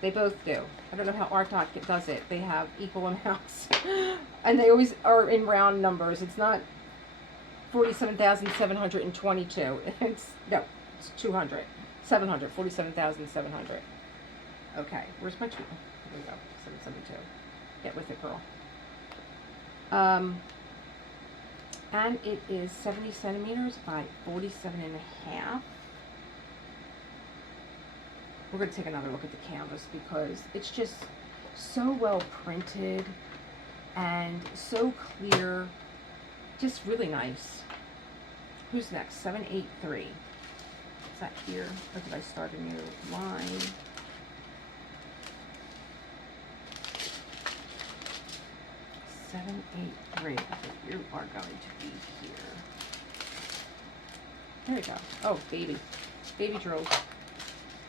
They both do. I don't know how ArtDot does it. They have equal amounts. And they always are in round numbers. It's not 47,722. It's, no, it's 200. 700, 47,700. Okay, where's my tool? There we go, 772. Get with it, girl. And it is 70 centimeters by 47 and a half. We're going to take another look at the canvas because it's just so well printed and so clear. Just really nice. Who's next? 783. Is that here? Or did I start a new line? $783. You are going to be here. There we go. Oh, baby. Baby drills.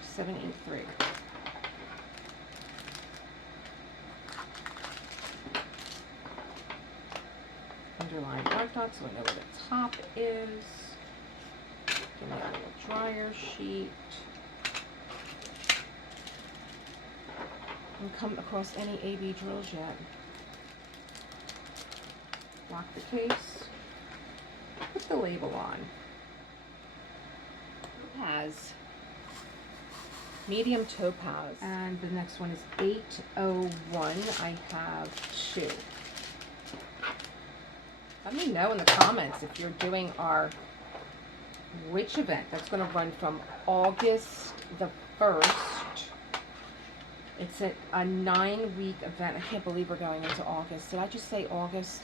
783. Underline ArtDot so I know where the top is. Give me a little dryer sheet. Haven't come across any AB drills yet. Lock the case. Put the label on. Topaz. Medium topaz. And the next one is 801. I have 2. Let me know in the comments if you're doing our witch event. That's going to run from August the 1st. It's a 9-week event. I can't believe we're going into August. Did I just say August?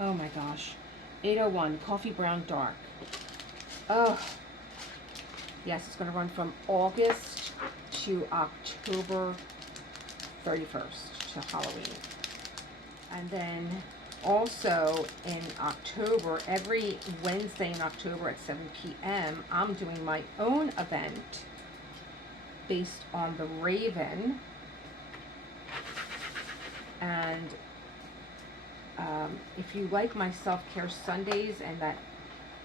Oh my gosh. 801, Coffee Brown Dark. Oh, yes, it's going to run from August to October 31st, to Halloween. And then also in October, every Wednesday in October at 7 p.m., I'm doing my own event based on the Raven. And if you like my self-care Sundays and that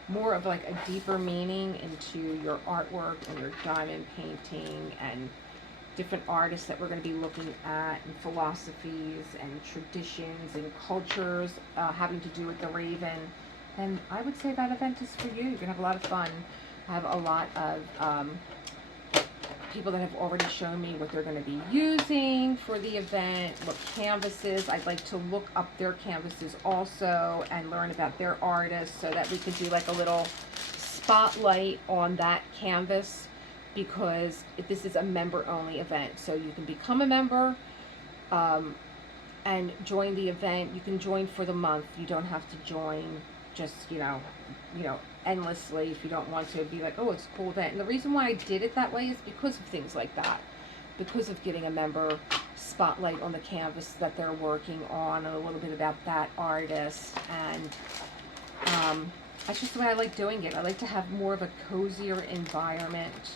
more of like a deeper meaning into your artwork and your diamond painting and different artists that we're going to be looking at and philosophies and traditions and cultures having to do with the Raven, then I would say that event is for you. You're going to have a lot of fun. I have a lot of people that have already shown me what they're going to be using for the event, what canvases. I'd like to look up their canvases also and learn about their artists so that we could do like a little spotlight on that canvas, because this is a member-only event. So you can become a member and join the event. You can join for the month. You don't have to join just, you know, endlessly if you don't want to. Be like, oh, it's a cool event. And the reason why I did it that way is because of things like that, because of getting a member spotlight on the canvas that they're working on and a little bit about that artist. And that's just the way I like doing it. I like to have more of a cozier environment.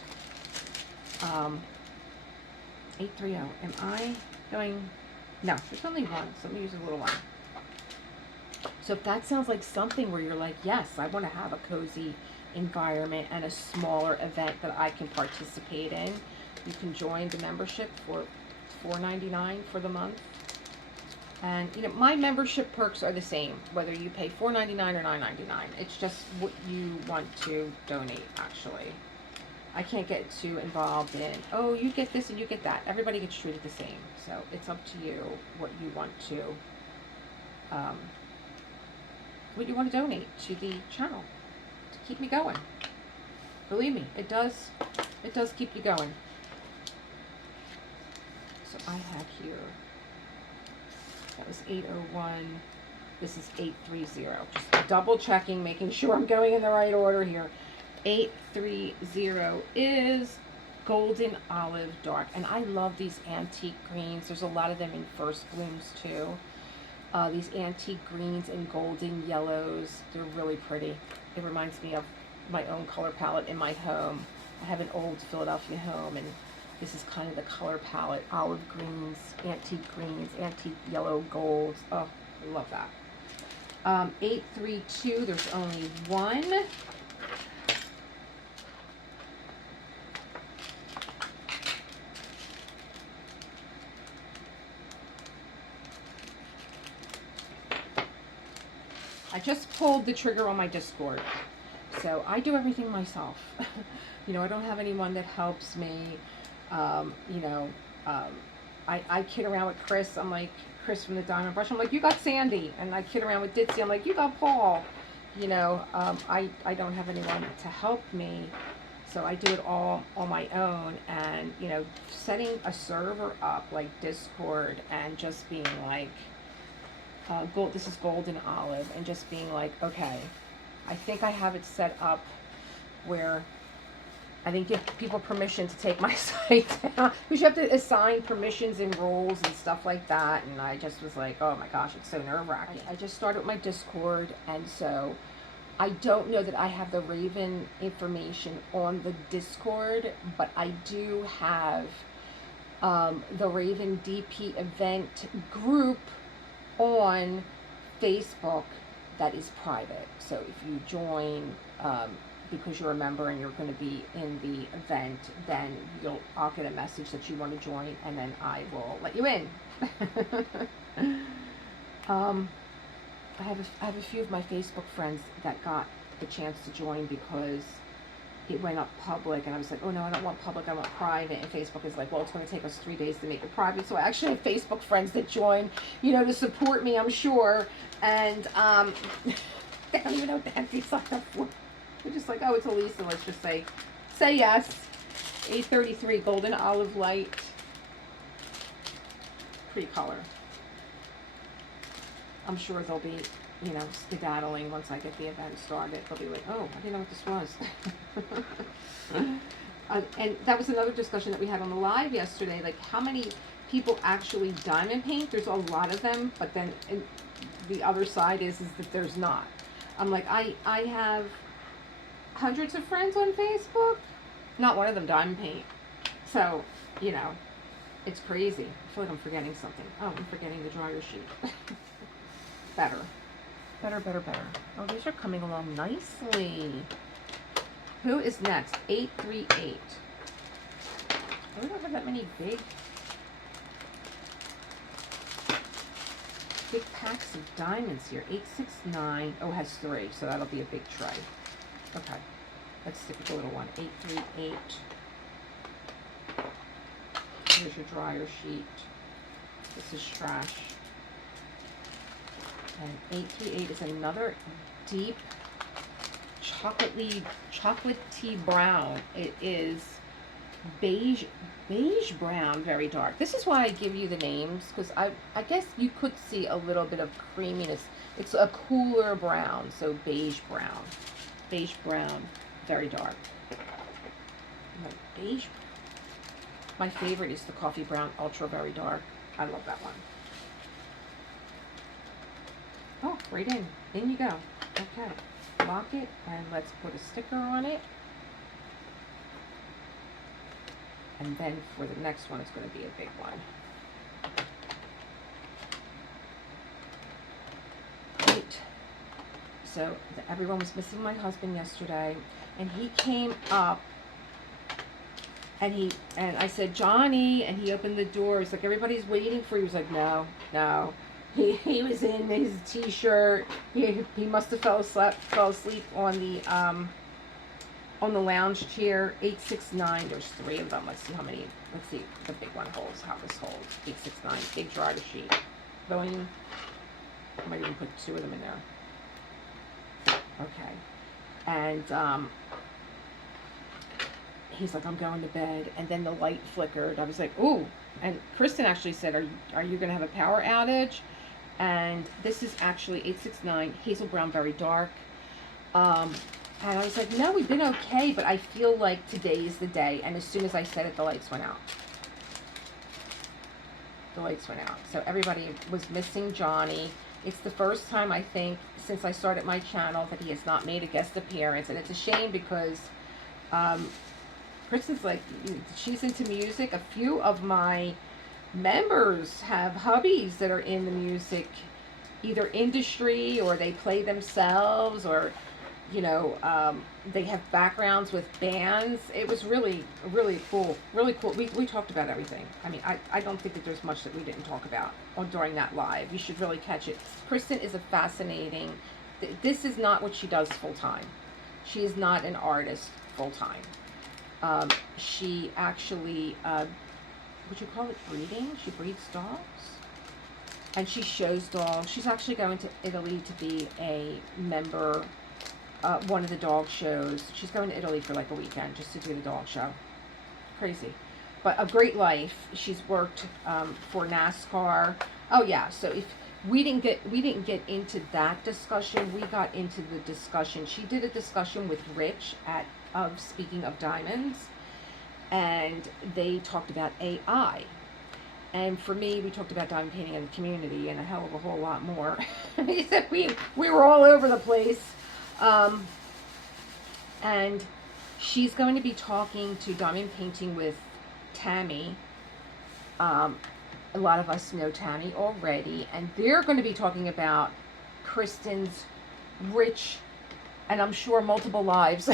830, am I going? No, there's only one, so let me use a little one. So if that sounds like something where you're like, yes, I want to have a cozy environment and a smaller event that I can participate in, you can join the membership for $4.99 for the month. And you know, my membership perks are the same, whether you pay $4.99 or $9.99. It's just what you want to donate, actually. I can't get too involved in, oh, you get this and you get that. Everybody gets treated the same. So it's up to you what you want to donate to the channel to keep me going. Believe me, it does keep you going. So I have here, that was 801, this is 830. Just double checking, making sure I'm going in the right order here. 830 is Golden Olive Dark, and I love these antique greens. There's a lot of them in First Blooms too. These antique greens and golden yellows, they're really pretty. It reminds me of my own color palette in my home. I have an old Philadelphia home, and this is kind of the color palette. Olive greens, antique yellow golds. Oh, I love that. 832, there's only one. I just pulled the trigger on my Discord, so I do everything myself. You know, I don't have anyone that helps me. I kid around with Chris. I'm like, Chris from the Diamond Brush. I'm like, you got Sandy. And I kid around with Ditzy. I'm like, you got Paul. You know, I don't have anyone to help me, so I do it all on my own. And, you know, setting a server up like Discord and just being like, this is Golden Olive, and just being like, okay, I think I have it set up where I didn't give people permission to take my site down, because you have to assign permissions and roles and stuff like that, and I just was like, oh my gosh, it's so nerve-wracking. I just started my Discord, and so I don't know that I have the Raven information on the Discord, but I do have the Raven DP event group on Facebook that is private. So if you join because you're a member and you're going to be in the event, then I'll get a message that you want to join, and then I will let you in. I have a few of my Facebook friends that got the chance to join because it went up public, and I was like, oh no, I don't want public, I want private. And Facebook is like, well, it's going to take us 3 days to make it private. So I actually have Facebook friends that join, you know, to support me, I'm sure. And they don't even know what the heck they signed up for. They're just like, oh, it's Elisa, let's just say yes. 833 Golden Olive Light. Pretty color. I'm sure there'll be you know, skedaddling once I get the event started. They'll be like, oh, I didn't know what this was. And that was another discussion that we had on the live yesterday, like how many people actually diamond paint. There's a lot of them, but then the other side is that there's not. I'm like, I have hundreds of friends on Facebook, not one of them diamond paint. So, you know, it's crazy. I feel like I'm forgetting something. Oh, I'm forgetting the dryer sheet. Better. Oh, these are coming along nicely. Who is next? 838. We don't have that many big packs of diamonds here. 869. Oh, it has 3, so that'll be a big tray. Okay. Let's stick with the little one. 838. Here's your dryer sheet. This is trash. And 838 is another deep chocolatey brown. It is beige brown, very dark. This is why I give you the names, because I guess you could see a little bit of creaminess. It's a cooler brown, so beige brown, very dark. Beige. My favorite is the coffee brown, ultra very dark. I love that one. Oh, right in you go. Okay, lock it, and let's put a sticker on it. And then for the next one, it's going to be a big one. Right. So everyone was missing my husband yesterday, and he came up, and I said, Johnny, and he opened the door. He's like, everybody's waiting for you. He was like, no. He was in his t-shirt. He must have fell asleep on the lounge chair. 869. There's 3 of them. Let's see how many. Let's see the big one holds. How this holds. 869. Big dryer sheet. Going. I might even put 2 of them in there. Okay. And he's like, I'm going to bed. And then the light flickered. I was like, ooh. And Kristen actually said, are you going to have a power outage? And this is actually 869, hazel brown, very dark. And I was like, no, we've been okay, but I feel like today is the day. And as soon as I said it, the lights went out. So everybody was missing Johnny. It's the first time, I think, since I started my channel that he has not made a guest appearance. And it's a shame because Kristen's like, she's into music. A few of my members have hubbies that are in the music, either industry, or they play themselves, or, you know, they have backgrounds with bands. It was really cool. We talked about everything. I mean, I don't think that there's much that we didn't talk about during that live. You should really catch it. Kristen is a fascinating, this is not what she does full time. She is not an artist full time. She actually, would you call it breeding? She breeds dogs, and she shows dogs. She's actually going to Italy to be a member, one of the dog shows. She's going to Italy for like a weekend just to do the dog show. Crazy, but a great life. She's worked for NASCAR. Oh yeah, so if we didn't get into that discussion, we got into the discussion. She did a discussion with Rich of Speaking of Diamonds, and they talked about AI. And for me, we talked about diamond painting in the community and a hell of a whole lot more. He said we were all over the place. And she's going to be talking to diamond painting with Tammy. A lot of us know Tammy already, and they're going to be talking about Kristen's rich, and I'm sure multiple lives.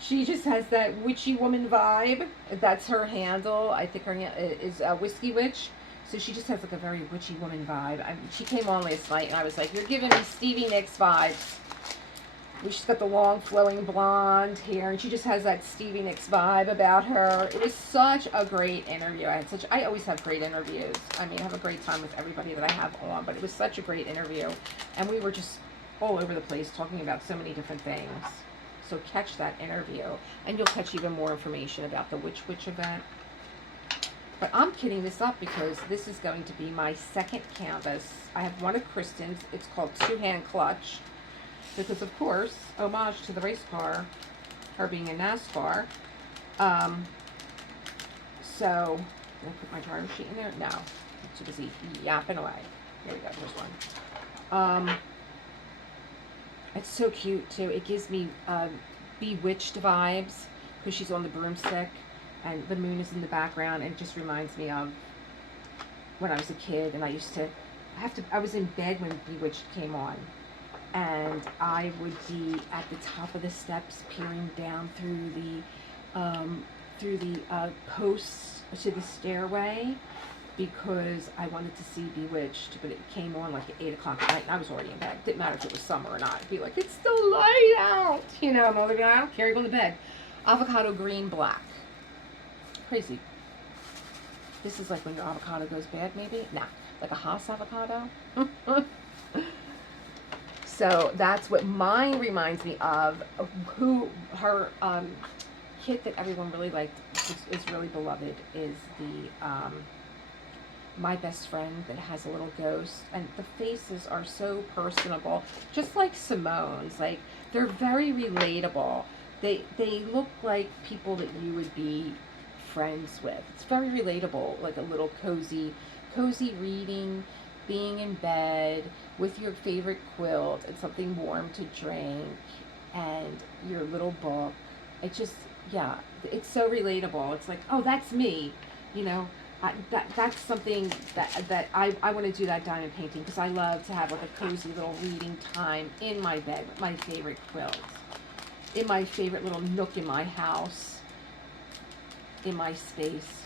She just has that witchy woman vibe. That's her handle. I think her is Whiskey Witch. So she just has like a very witchy woman vibe. She came on last night, and I was like, you're giving me Stevie Nicks vibes. She's got the long flowing blonde hair, and she just has that Stevie Nicks vibe about her. It was such a great interview. I always have great interviews. I mean, I have a great time with everybody that I have on, but it was such a great interview. And we were just all over the place talking about so many different things. So catch that interview, and you'll catch even more information about the Witch event. But I'm kitting this up because this is going to be my second canvas. I have one of Kristen's. It's called Two-Hand Clutch. Because, of course, homage to the race car, her being in NASCAR. So, did I put my dryer sheet in there? No. I'm too busy yapping away. Here we go. Here's one. It's so cute, too. It gives me Bewitched vibes because she's on the broomstick and the moon is in the background, and it just reminds me of when I was a kid and I was in bed when Bewitched came on, and I would be at the top of the steps peering down through the posts to the stairway because I wanted to see Bewitched, but it came on like at 8 o'clock at night and I was already in bed. Didn't matter if it was summer or not. I'd be like, it's still light out. You know, I'm over there, I don't care, go to bed. Avocado green, black. Crazy. This is like when your avocado goes bad, maybe? Nah, like a Haas avocado. So that's what mine reminds me of. Her kit that everyone really liked, is really beloved, is the My Best Friend that has a little ghost, and the faces are so personable, just like Simone's. Like, they're very relatable. They look like people that you would be friends with. It's very relatable, like a little cozy reading, being in bed with your favorite quilt and something warm to drink and your little book. It just, yeah, it's so relatable. It's like, oh, that's me, you know. That's something that I want to do, that diamond painting, because I love to have like a cozy little reading time in my bed with my favorite quilts, in my favorite little nook in my house, in my space.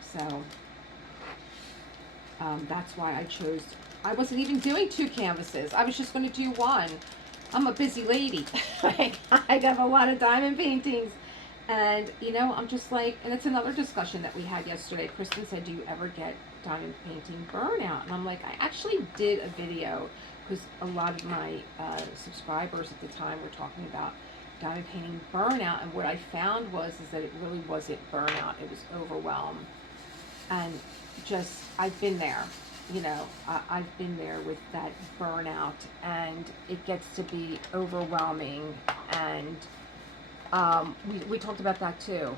So that's why I chose. I wasn't even doing 2 canvases. I was just going to do 1. I'm a busy lady. I got a lot of diamond paintings. And, you know, I'm just like, and it's another discussion that we had yesterday. Kristen said, do you ever get diamond painting burnout? And I'm like, I actually did a video because a lot of my subscribers at the time were talking about diamond painting burnout. And what I found is that it really wasn't burnout. It was overwhelm. And just, I've been there, you know, I've been there with that burnout, and it gets to be overwhelming. And we talked about that too.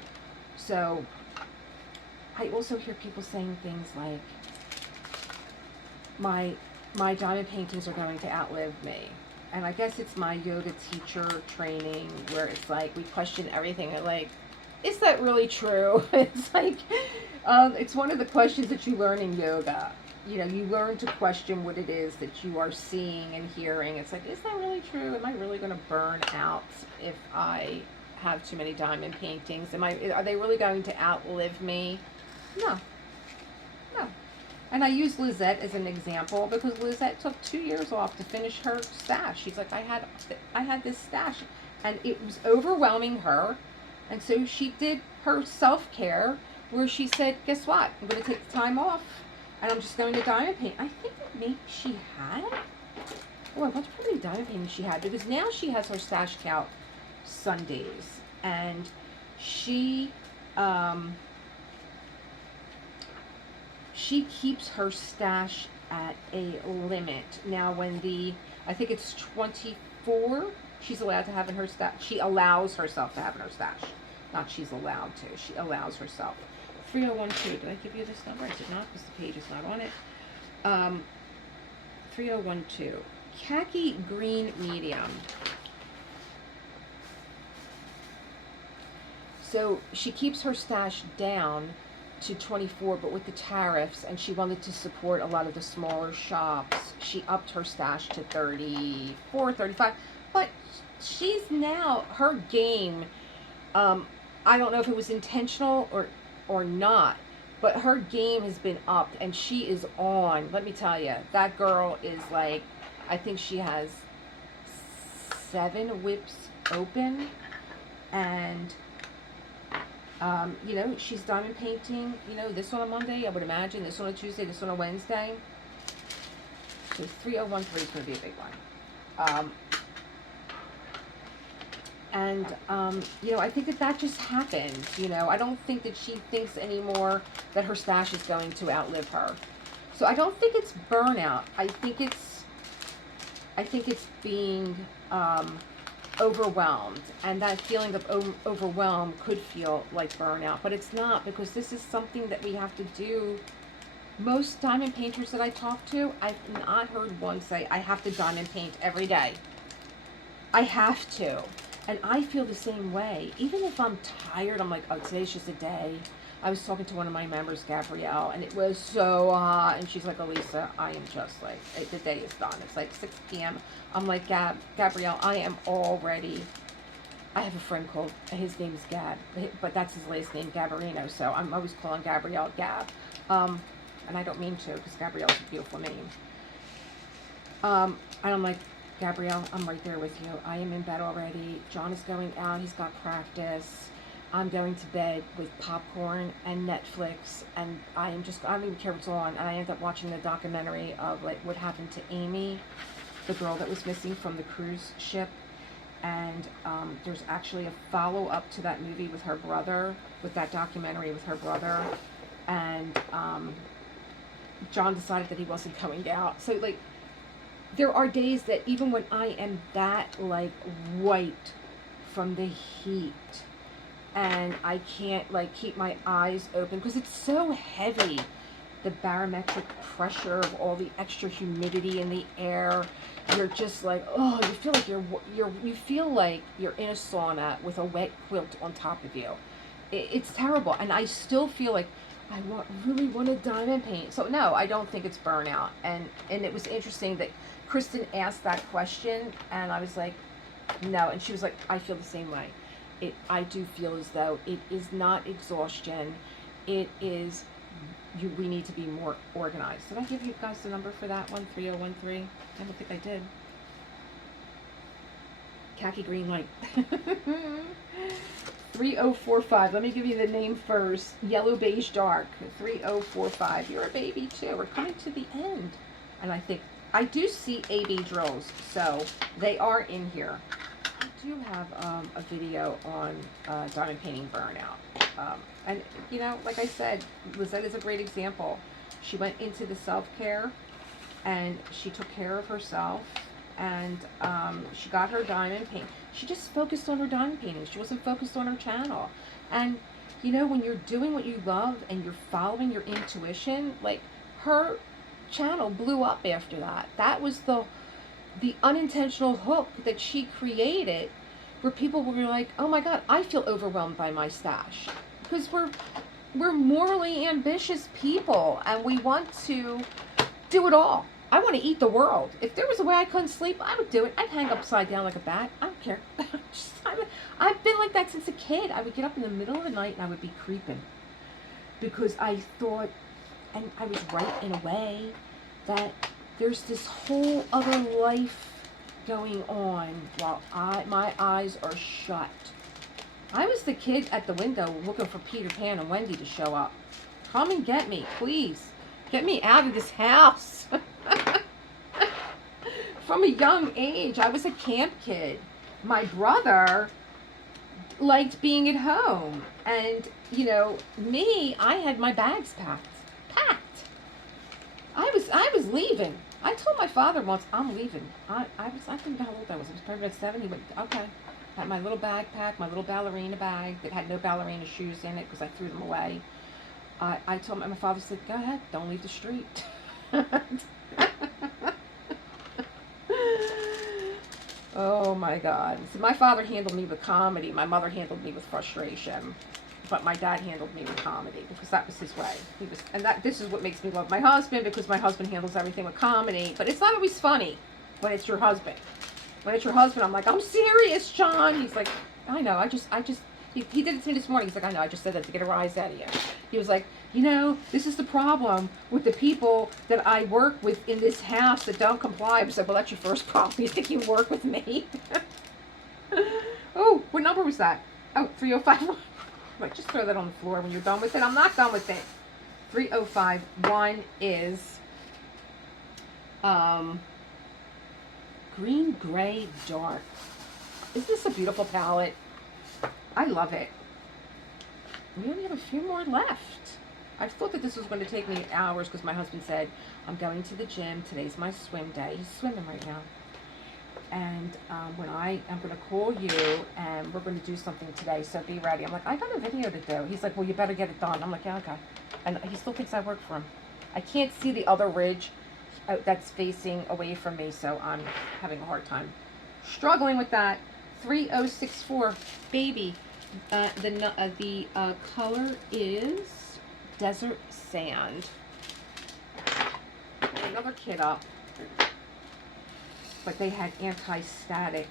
So I also hear people saying things like, my diamond paintings are going to outlive me. And I guess it's my yoga teacher training where it's like we question everything. And like, is that really true? It's like, it's one of the questions that you learn in yoga. You know, you learn to question what it is that you are seeing and hearing. It's like, is that really true? Am I really going to burn out if I have too many diamond paintings? Are they really going to outlive me? No. And I use Lizette as an example because Lizette took 2 years off to finish her stash. She's like, I had this stash, and it was overwhelming her, and so she did her self-care where she said, guess what? I'm going to take the time off, and I'm just going to diamond paint. I think that maybe she had, I wonder how many diamond paintings she had, because now she has her stash count Sundays, and she keeps her stash at a limit. Now when I think it's 24, she's allowed to have in her stash. She allows herself to have in her stash. Not she's allowed to, she allows herself. 3012, did I give you this number? I did not, because the page is not on it. 3012, khaki green medium. So she keeps her stash down to 24, but with the tariffs, and she wanted to support a lot of the smaller shops, she upped her stash to 34, 35. But she's now, her game, I don't know if it was intentional or not, but her game has been upped, and she is on. Let me tell you, that girl is like, I think she has 7 whips open, and you know, she's diamond painting, you know, this on a Monday, I would imagine, this on a Tuesday, this on a Wednesday. So 3013 is going to be a big one. And, you know, I think that that just happened, you know. I don't think that she thinks anymore that her stash is going to outlive her. So I don't think it's burnout. I think it's being overwhelmed. And that feeling of overwhelm could feel like burnout. But it's not, because this is something that we have to do. Most diamond painters that I talk to, I've not heard one say, I have to diamond paint every day. I have to. And I feel the same way. Even if I'm tired, I'm like, oh, today's just a day. I was talking to one of my members, Gabrielle, and it was so hot. And she's like, Elisa, I am just like, the day is done. It's like 6 p.m. I'm like, Gabrielle, I am already. I have a friend called, his name is Gab, but that's his last name, Gabarino. So I'm always calling Gabrielle Gab. And I don't mean to, because Gabrielle's a beautiful name. And I'm like, Gabrielle, I'm right there with you. I am in bed already. John is going out. He's got practice. I'm going to bed with popcorn and Netflix. And I don't even care what's on. And I end up watching the documentary of like what happened to Amy, the girl that was missing from the cruise ship. And there's actually a follow-up to that movie with her brother, with that documentary with her brother. And John decided that he wasn't coming out. So, like, there are days that even when I am that, like, white from the heat, and I can't, like, keep my eyes open, because it's so heavy, the barometric pressure of all the extra humidity in the air. You're just like, oh, you feel like you feel like you're in a sauna with a wet quilt on top of you. It's terrible, and I still feel like I really want to diamond paint. So no, I don't think it's burnout. And it was interesting that Kristen asked that question, and I was like, no. And she was like, I feel the same way. I do feel as though it is not exhaustion. It is, we need to be more organized. Did I give you guys the number for that one? 3013? I don't think I did. Khaki green light. 3045. Let me give you the name first. Yellow beige dark. 3045. You're a baby too. We're coming to the end. And I think I do see AB drills, so they are in here. I do have a video on diamond painting burnout. And you know, like I said, Lizette is a great example. She went into the self-care and she took care of herself. And she got her diamond paint. She just focused on her diamond painting. She wasn't focused on her channel. And you know, when you're doing what you love and you're following your intuition, like her channel blew up after that. That was the unintentional hook that she created, where people were like, oh my God, I feel overwhelmed by my stash. Because we're morally ambitious people, and we want to do it all. I want to eat the world. If there was a way I couldn't sleep, I would do it. I'd hang upside down like a bat. I don't care. I've been like that since a kid. I would get up in the middle of the night and I would be creeping. Because I thought, and I was right in a way, that there's this whole other life going on while my eyes are shut. I was the kid at the window looking for Peter Pan and Wendy to show up. Come and get me, please. Get me out of this house. From a young age, I was a camp kid. My brother liked being at home. And, you know, me, I had my bags packed. I was leaving. I told my father once, I'm leaving. I think how old I was. I was probably about 7. He went, okay. I had my little bag packed, my little ballerina bag that had no ballerina shoes in it because I threw them away. I told my father said, go ahead, don't leave the street. Oh my God. See, my father handled me with comedy. My mother handled me with frustration. But my dad handled me with comedy because that was his way. This is what makes me love my husband, because my husband handles everything with comedy. But it's not always funny when it's your husband. When it's your husband, I'm like, I'm serious, John. He's like, I know, he did it to me this morning. He's like, I know, I just said that to get a rise out of you. He was like, you know, this is the problem with the people that I work with in this house that don't comply. I said, well, that's your first problem. You think you work with me? Oh, what number was that? Oh, 3051. Right, just throw that on the floor when you're done with it. I'm not done with it. 3051 is green gray dark. Isn't this a beautiful palette? I love it. We only have a few more left. I thought that this was going to take me hours because my husband said, I'm going to the gym. Today's my swim day. He's swimming right now. And when I'm going to call you and we're going to do something today, so be ready. I'm like, I got a video to do. He's like, well, you better get it done. I'm like, yeah, okay. And he still thinks I work for him. I can't see the other ridge that's facing away from me, so I'm having a hard time struggling with that. 3064, baby. The color is Desert Sand. Another kit up, but they had anti-static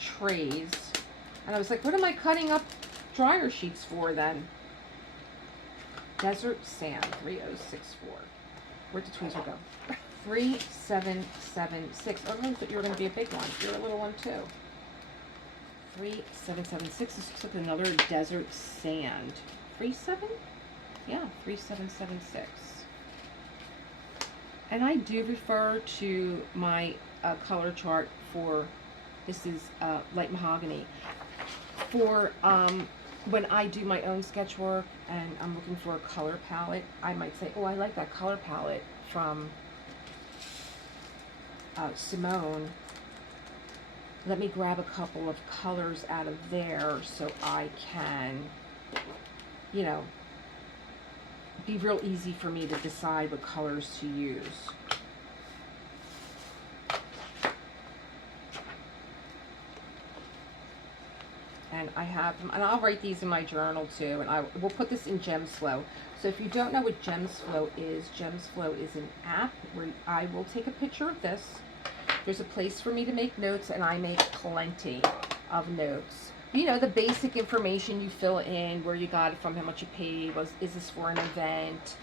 trays, and I was like, what am I cutting up dryer sheets for then? Desert Sand, 3064. Where'd the tweezer go? 3776. Oh, I thought you were going to be a big one. You're a little one too. 3776. This looks like another Desert Sand. 37? Yeah, 3776. And I do refer to my color chart for, this is light mahogany, for when I do my own sketch work and I'm looking for a color palette. I might say, oh, I like that color palette from Simone. Let me grab a couple of colors out of there so I can, you know, be real easy for me to decide what colors to use. And I have them, and I'll write these in my journal too, and I will put this in GemsFlow. So if you don't know what GemsFlow is an app where I will take a picture of this. There's a place for me to make notes, and I make plenty of notes. You know, the basic information you fill in, where you got it from, how much you paid, is this for an event?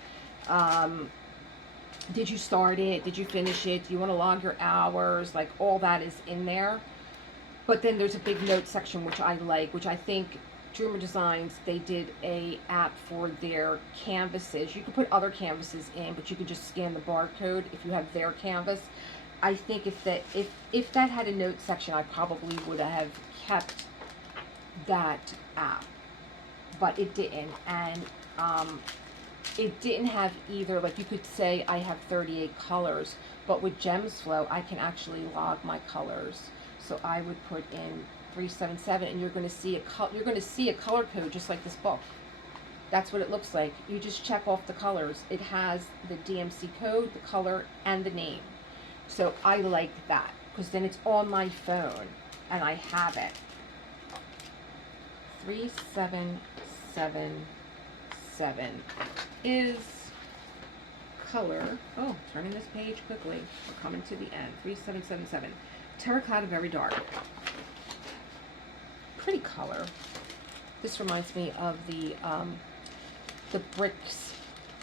Did you start it? Did you finish it? Do you want to log your hours? Like, all that is in there. But then there's a big note section, which I like, which I think Dreamer Designs, they did a app for their canvases. You could put other canvases in, but you could just scan the barcode if you have their canvas. I think if that had a note section, I probably would have kept that app, but it didn't. And it didn't have either, like, you could say I have 38 colors, but with GemsFlow I can actually log my colors. So I would put in 377, and you're going to see a color code just like this book. That's what it looks like. You just check off the colors. It has the DMC code, the color, and the name. So I like that, because then it's on my phone and I have it. 3777 is color. Oh, turning this page quickly. We're coming to the end. 3777. Terracotta Very Dark. Pretty color. This reminds me of the bricks,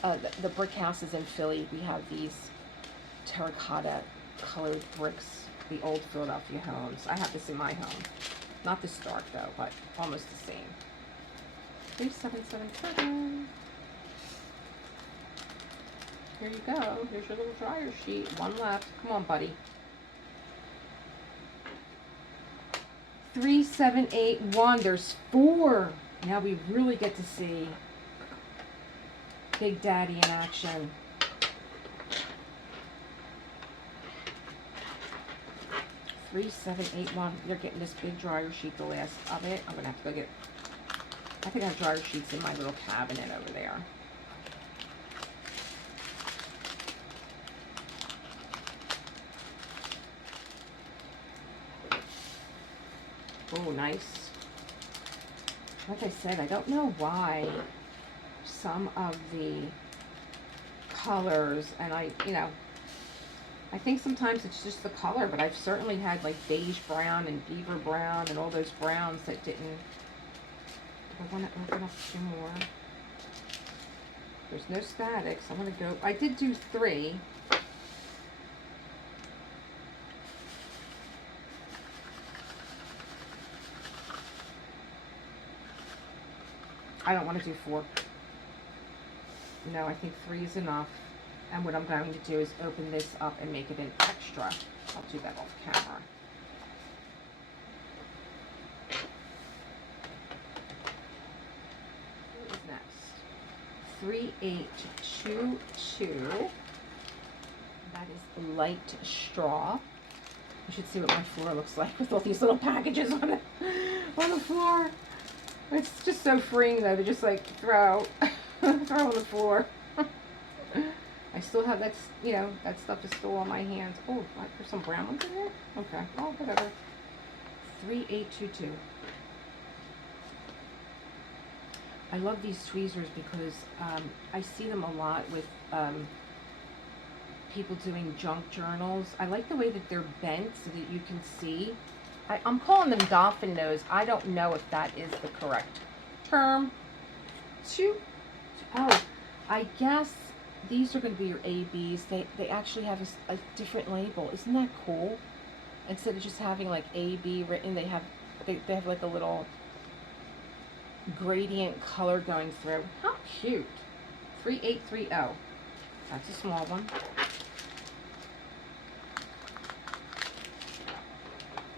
the brick houses in Philly. We have these terracotta colored bricks, the old Philadelphia homes. I have this in my home. Not this dark though, but almost the same. 3777. Here you go. Here's your little dryer sheet. One left. Come on, buddy. 3781. There's 4. Now we really get to see Big Daddy in action. 3781. You're getting this big dryer sheet, the last of it. I'm gonna have to go get. I think I have dryer sheets in my little cabinet over there. Oh, nice. Like I said, I don't know why some of the colors, and I think sometimes it's just the color, but I've certainly had like beige brown and beaver brown and all those browns that didn't. I want to open up 2 more. There's no statics. I'm going to go. I did do 3. I don't want to do 4. No, I think 3 is enough. And what I'm going to do is open this up and make it an extra. I'll do that off camera. 3822. That is light straw. You should see what my floor looks like with all these little packages on it on the floor. It's just so freeing though to just like throw on the floor. I still have that, you know, that stuff is still on my hands. Oh, there's some brown ones in there? Okay, oh, whatever. 3822. I love these tweezers because I see them a lot with people doing junk journals. I like the way that they're bent so that you can see. I'm calling them dolphin nose. I don't know if that is the correct term. Oh, I guess these are going to be your ABs. They actually have a different label. Isn't that cool? Instead of just having like AB written, they have like a little gradient color going through. How cute. 3830. That's a small one.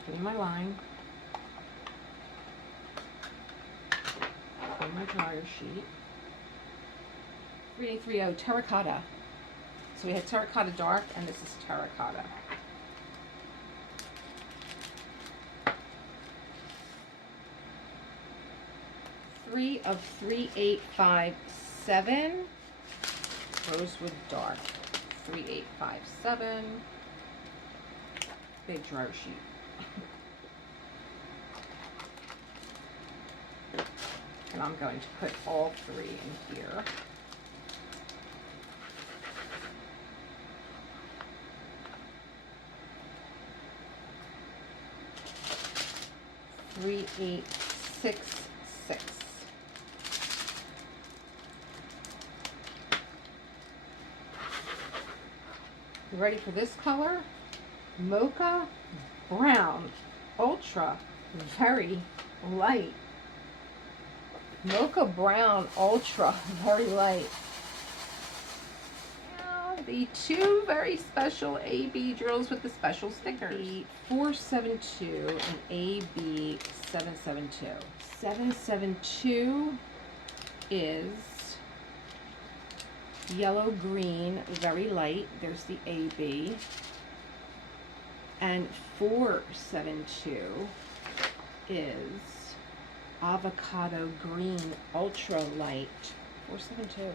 Give me my line. Give me my dryer sheet. 3830 terracotta. So we had terracotta dark and this is terracotta. Three of 3857. Rosewood dark. 3857. Big dryer sheet. And I'm going to put all three in here. Three, 8, 6, 6. You ready for this color? Mocha brown, ultra, very light. Mocha brown, ultra, very light. Now, the two very special AB drills with the special stickers. The 472 and AB 772. 772 is yellow green, very light. There's the AB. And 472 is avocado green, ultra light. 472.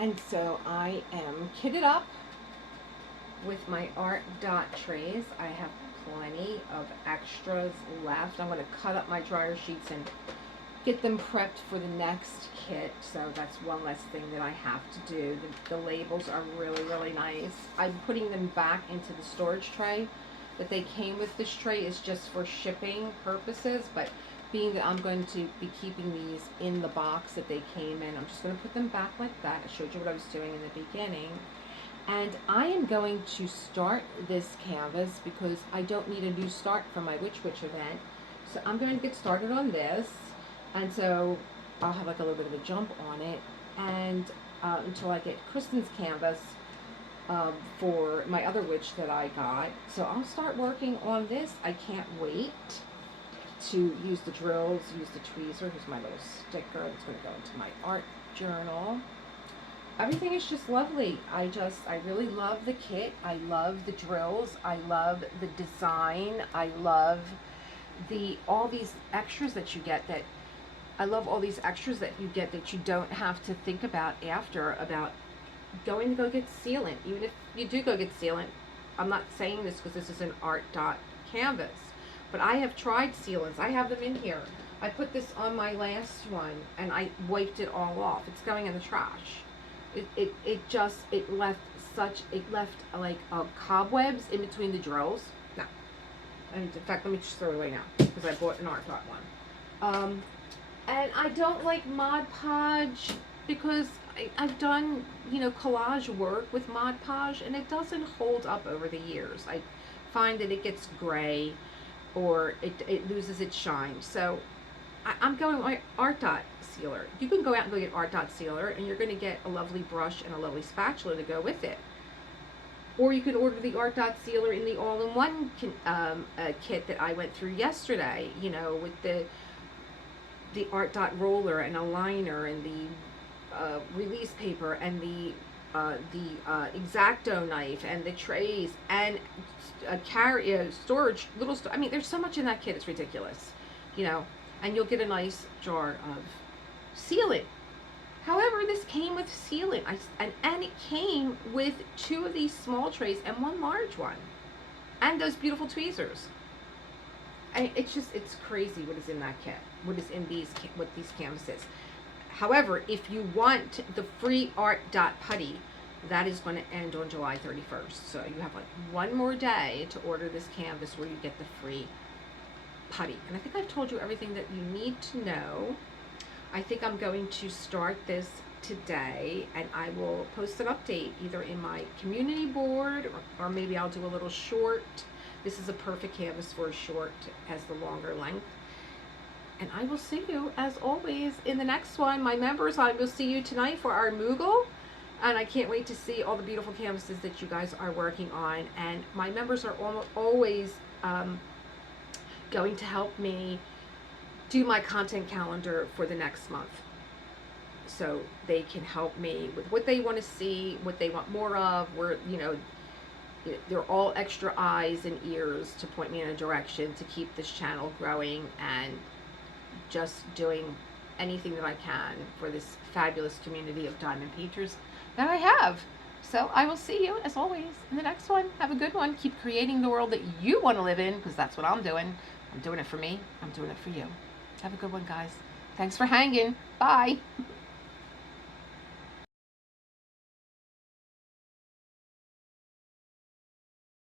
And so I am kitted up with my ArtDot trays. I have plenty of extras left. I'm going to cut up my dryer sheets and get them prepped for the next kit. So that's one less thing that I have to do. The labels are really, really nice. I'm putting them back into the storage tray that they came with. This tray is just for shipping purposes, but being that I'm going to be keeping these in the box that they came in, I'm just going to put them back like that. I showed you what I was doing in the beginning. And I am going to start this canvas because I don't need a new start for my Witch event. So I'm going to get started on this. And so I'll have like a little bit of a jump on it. And until I get Kristen's canvas for my other witch that I got. So I'll start working on this. I can't wait to use the drills, use the tweezer. Here's my little sticker that's going to go into my art journal. Everything is just lovely. I really love the kit. I love the drills. I love the design. I love all these extras that you get that you don't have to think about after about going to go get sealant. Even if you do go get sealant, I'm not saying this because this is an ArtDot canvas. But I have tried sealants. I have them in here. I put this on my last one and I wiped it all off. It's going in the trash. It left like cobwebs in between the drills. No. And in fact, let me just throw it away now because I bought an ArtDot one. And I don't like Mod Podge because I've done, you know, collage work with Mod Podge and it doesn't hold up over the years. I find that it gets gray or it loses its shine. So I'm going my ArtDot sealer. You can go out and go get ArtDot sealer and you're going to get a lovely brush and a lovely spatula to go with it. Or you can order the ArtDot sealer in the all-in-one kit that I went through yesterday, you know, with the ArtDot roller and a liner and the release paper and the X-Acto knife and the trays and a storage, I mean, there's so much in that kit, it's ridiculous, you know, and you'll get a nice jar of sealant. However, this came with sealant, and it came with 2 of these small trays and 1 large one, and those beautiful tweezers. And it's crazy what is in that kit, what is in these canvases. However, if you want the free ArtDot Putty, that is going to end on July 31st. So you have like 1 more day to order this canvas where you get the free putty. And I think I've told you everything that you need to know. I think I'm going to start this today, and I will post an update either in my community board or maybe I'll do a little short. This is a perfect canvas for a short, has the longer length. And I will see you, as always, in the next one. My members, I will see you tonight for our Moogle. And I can't wait to see all the beautiful canvases that you guys are working on. And my members are always going to help me do my content calendar for the next month. So they can help me with what they want to see, what they want more of, where, you know, they're all extra eyes and ears to point me in a direction to keep this channel growing and just doing anything that I can for this fabulous community of diamond painters that I have. So I will see you, as always, in the next one. Have a good one. Keep creating the world that you want to live in, because that's what I'm doing. I'm doing it for me. I'm doing it for you. Have a good one, guys. Thanks for hanging. Bye.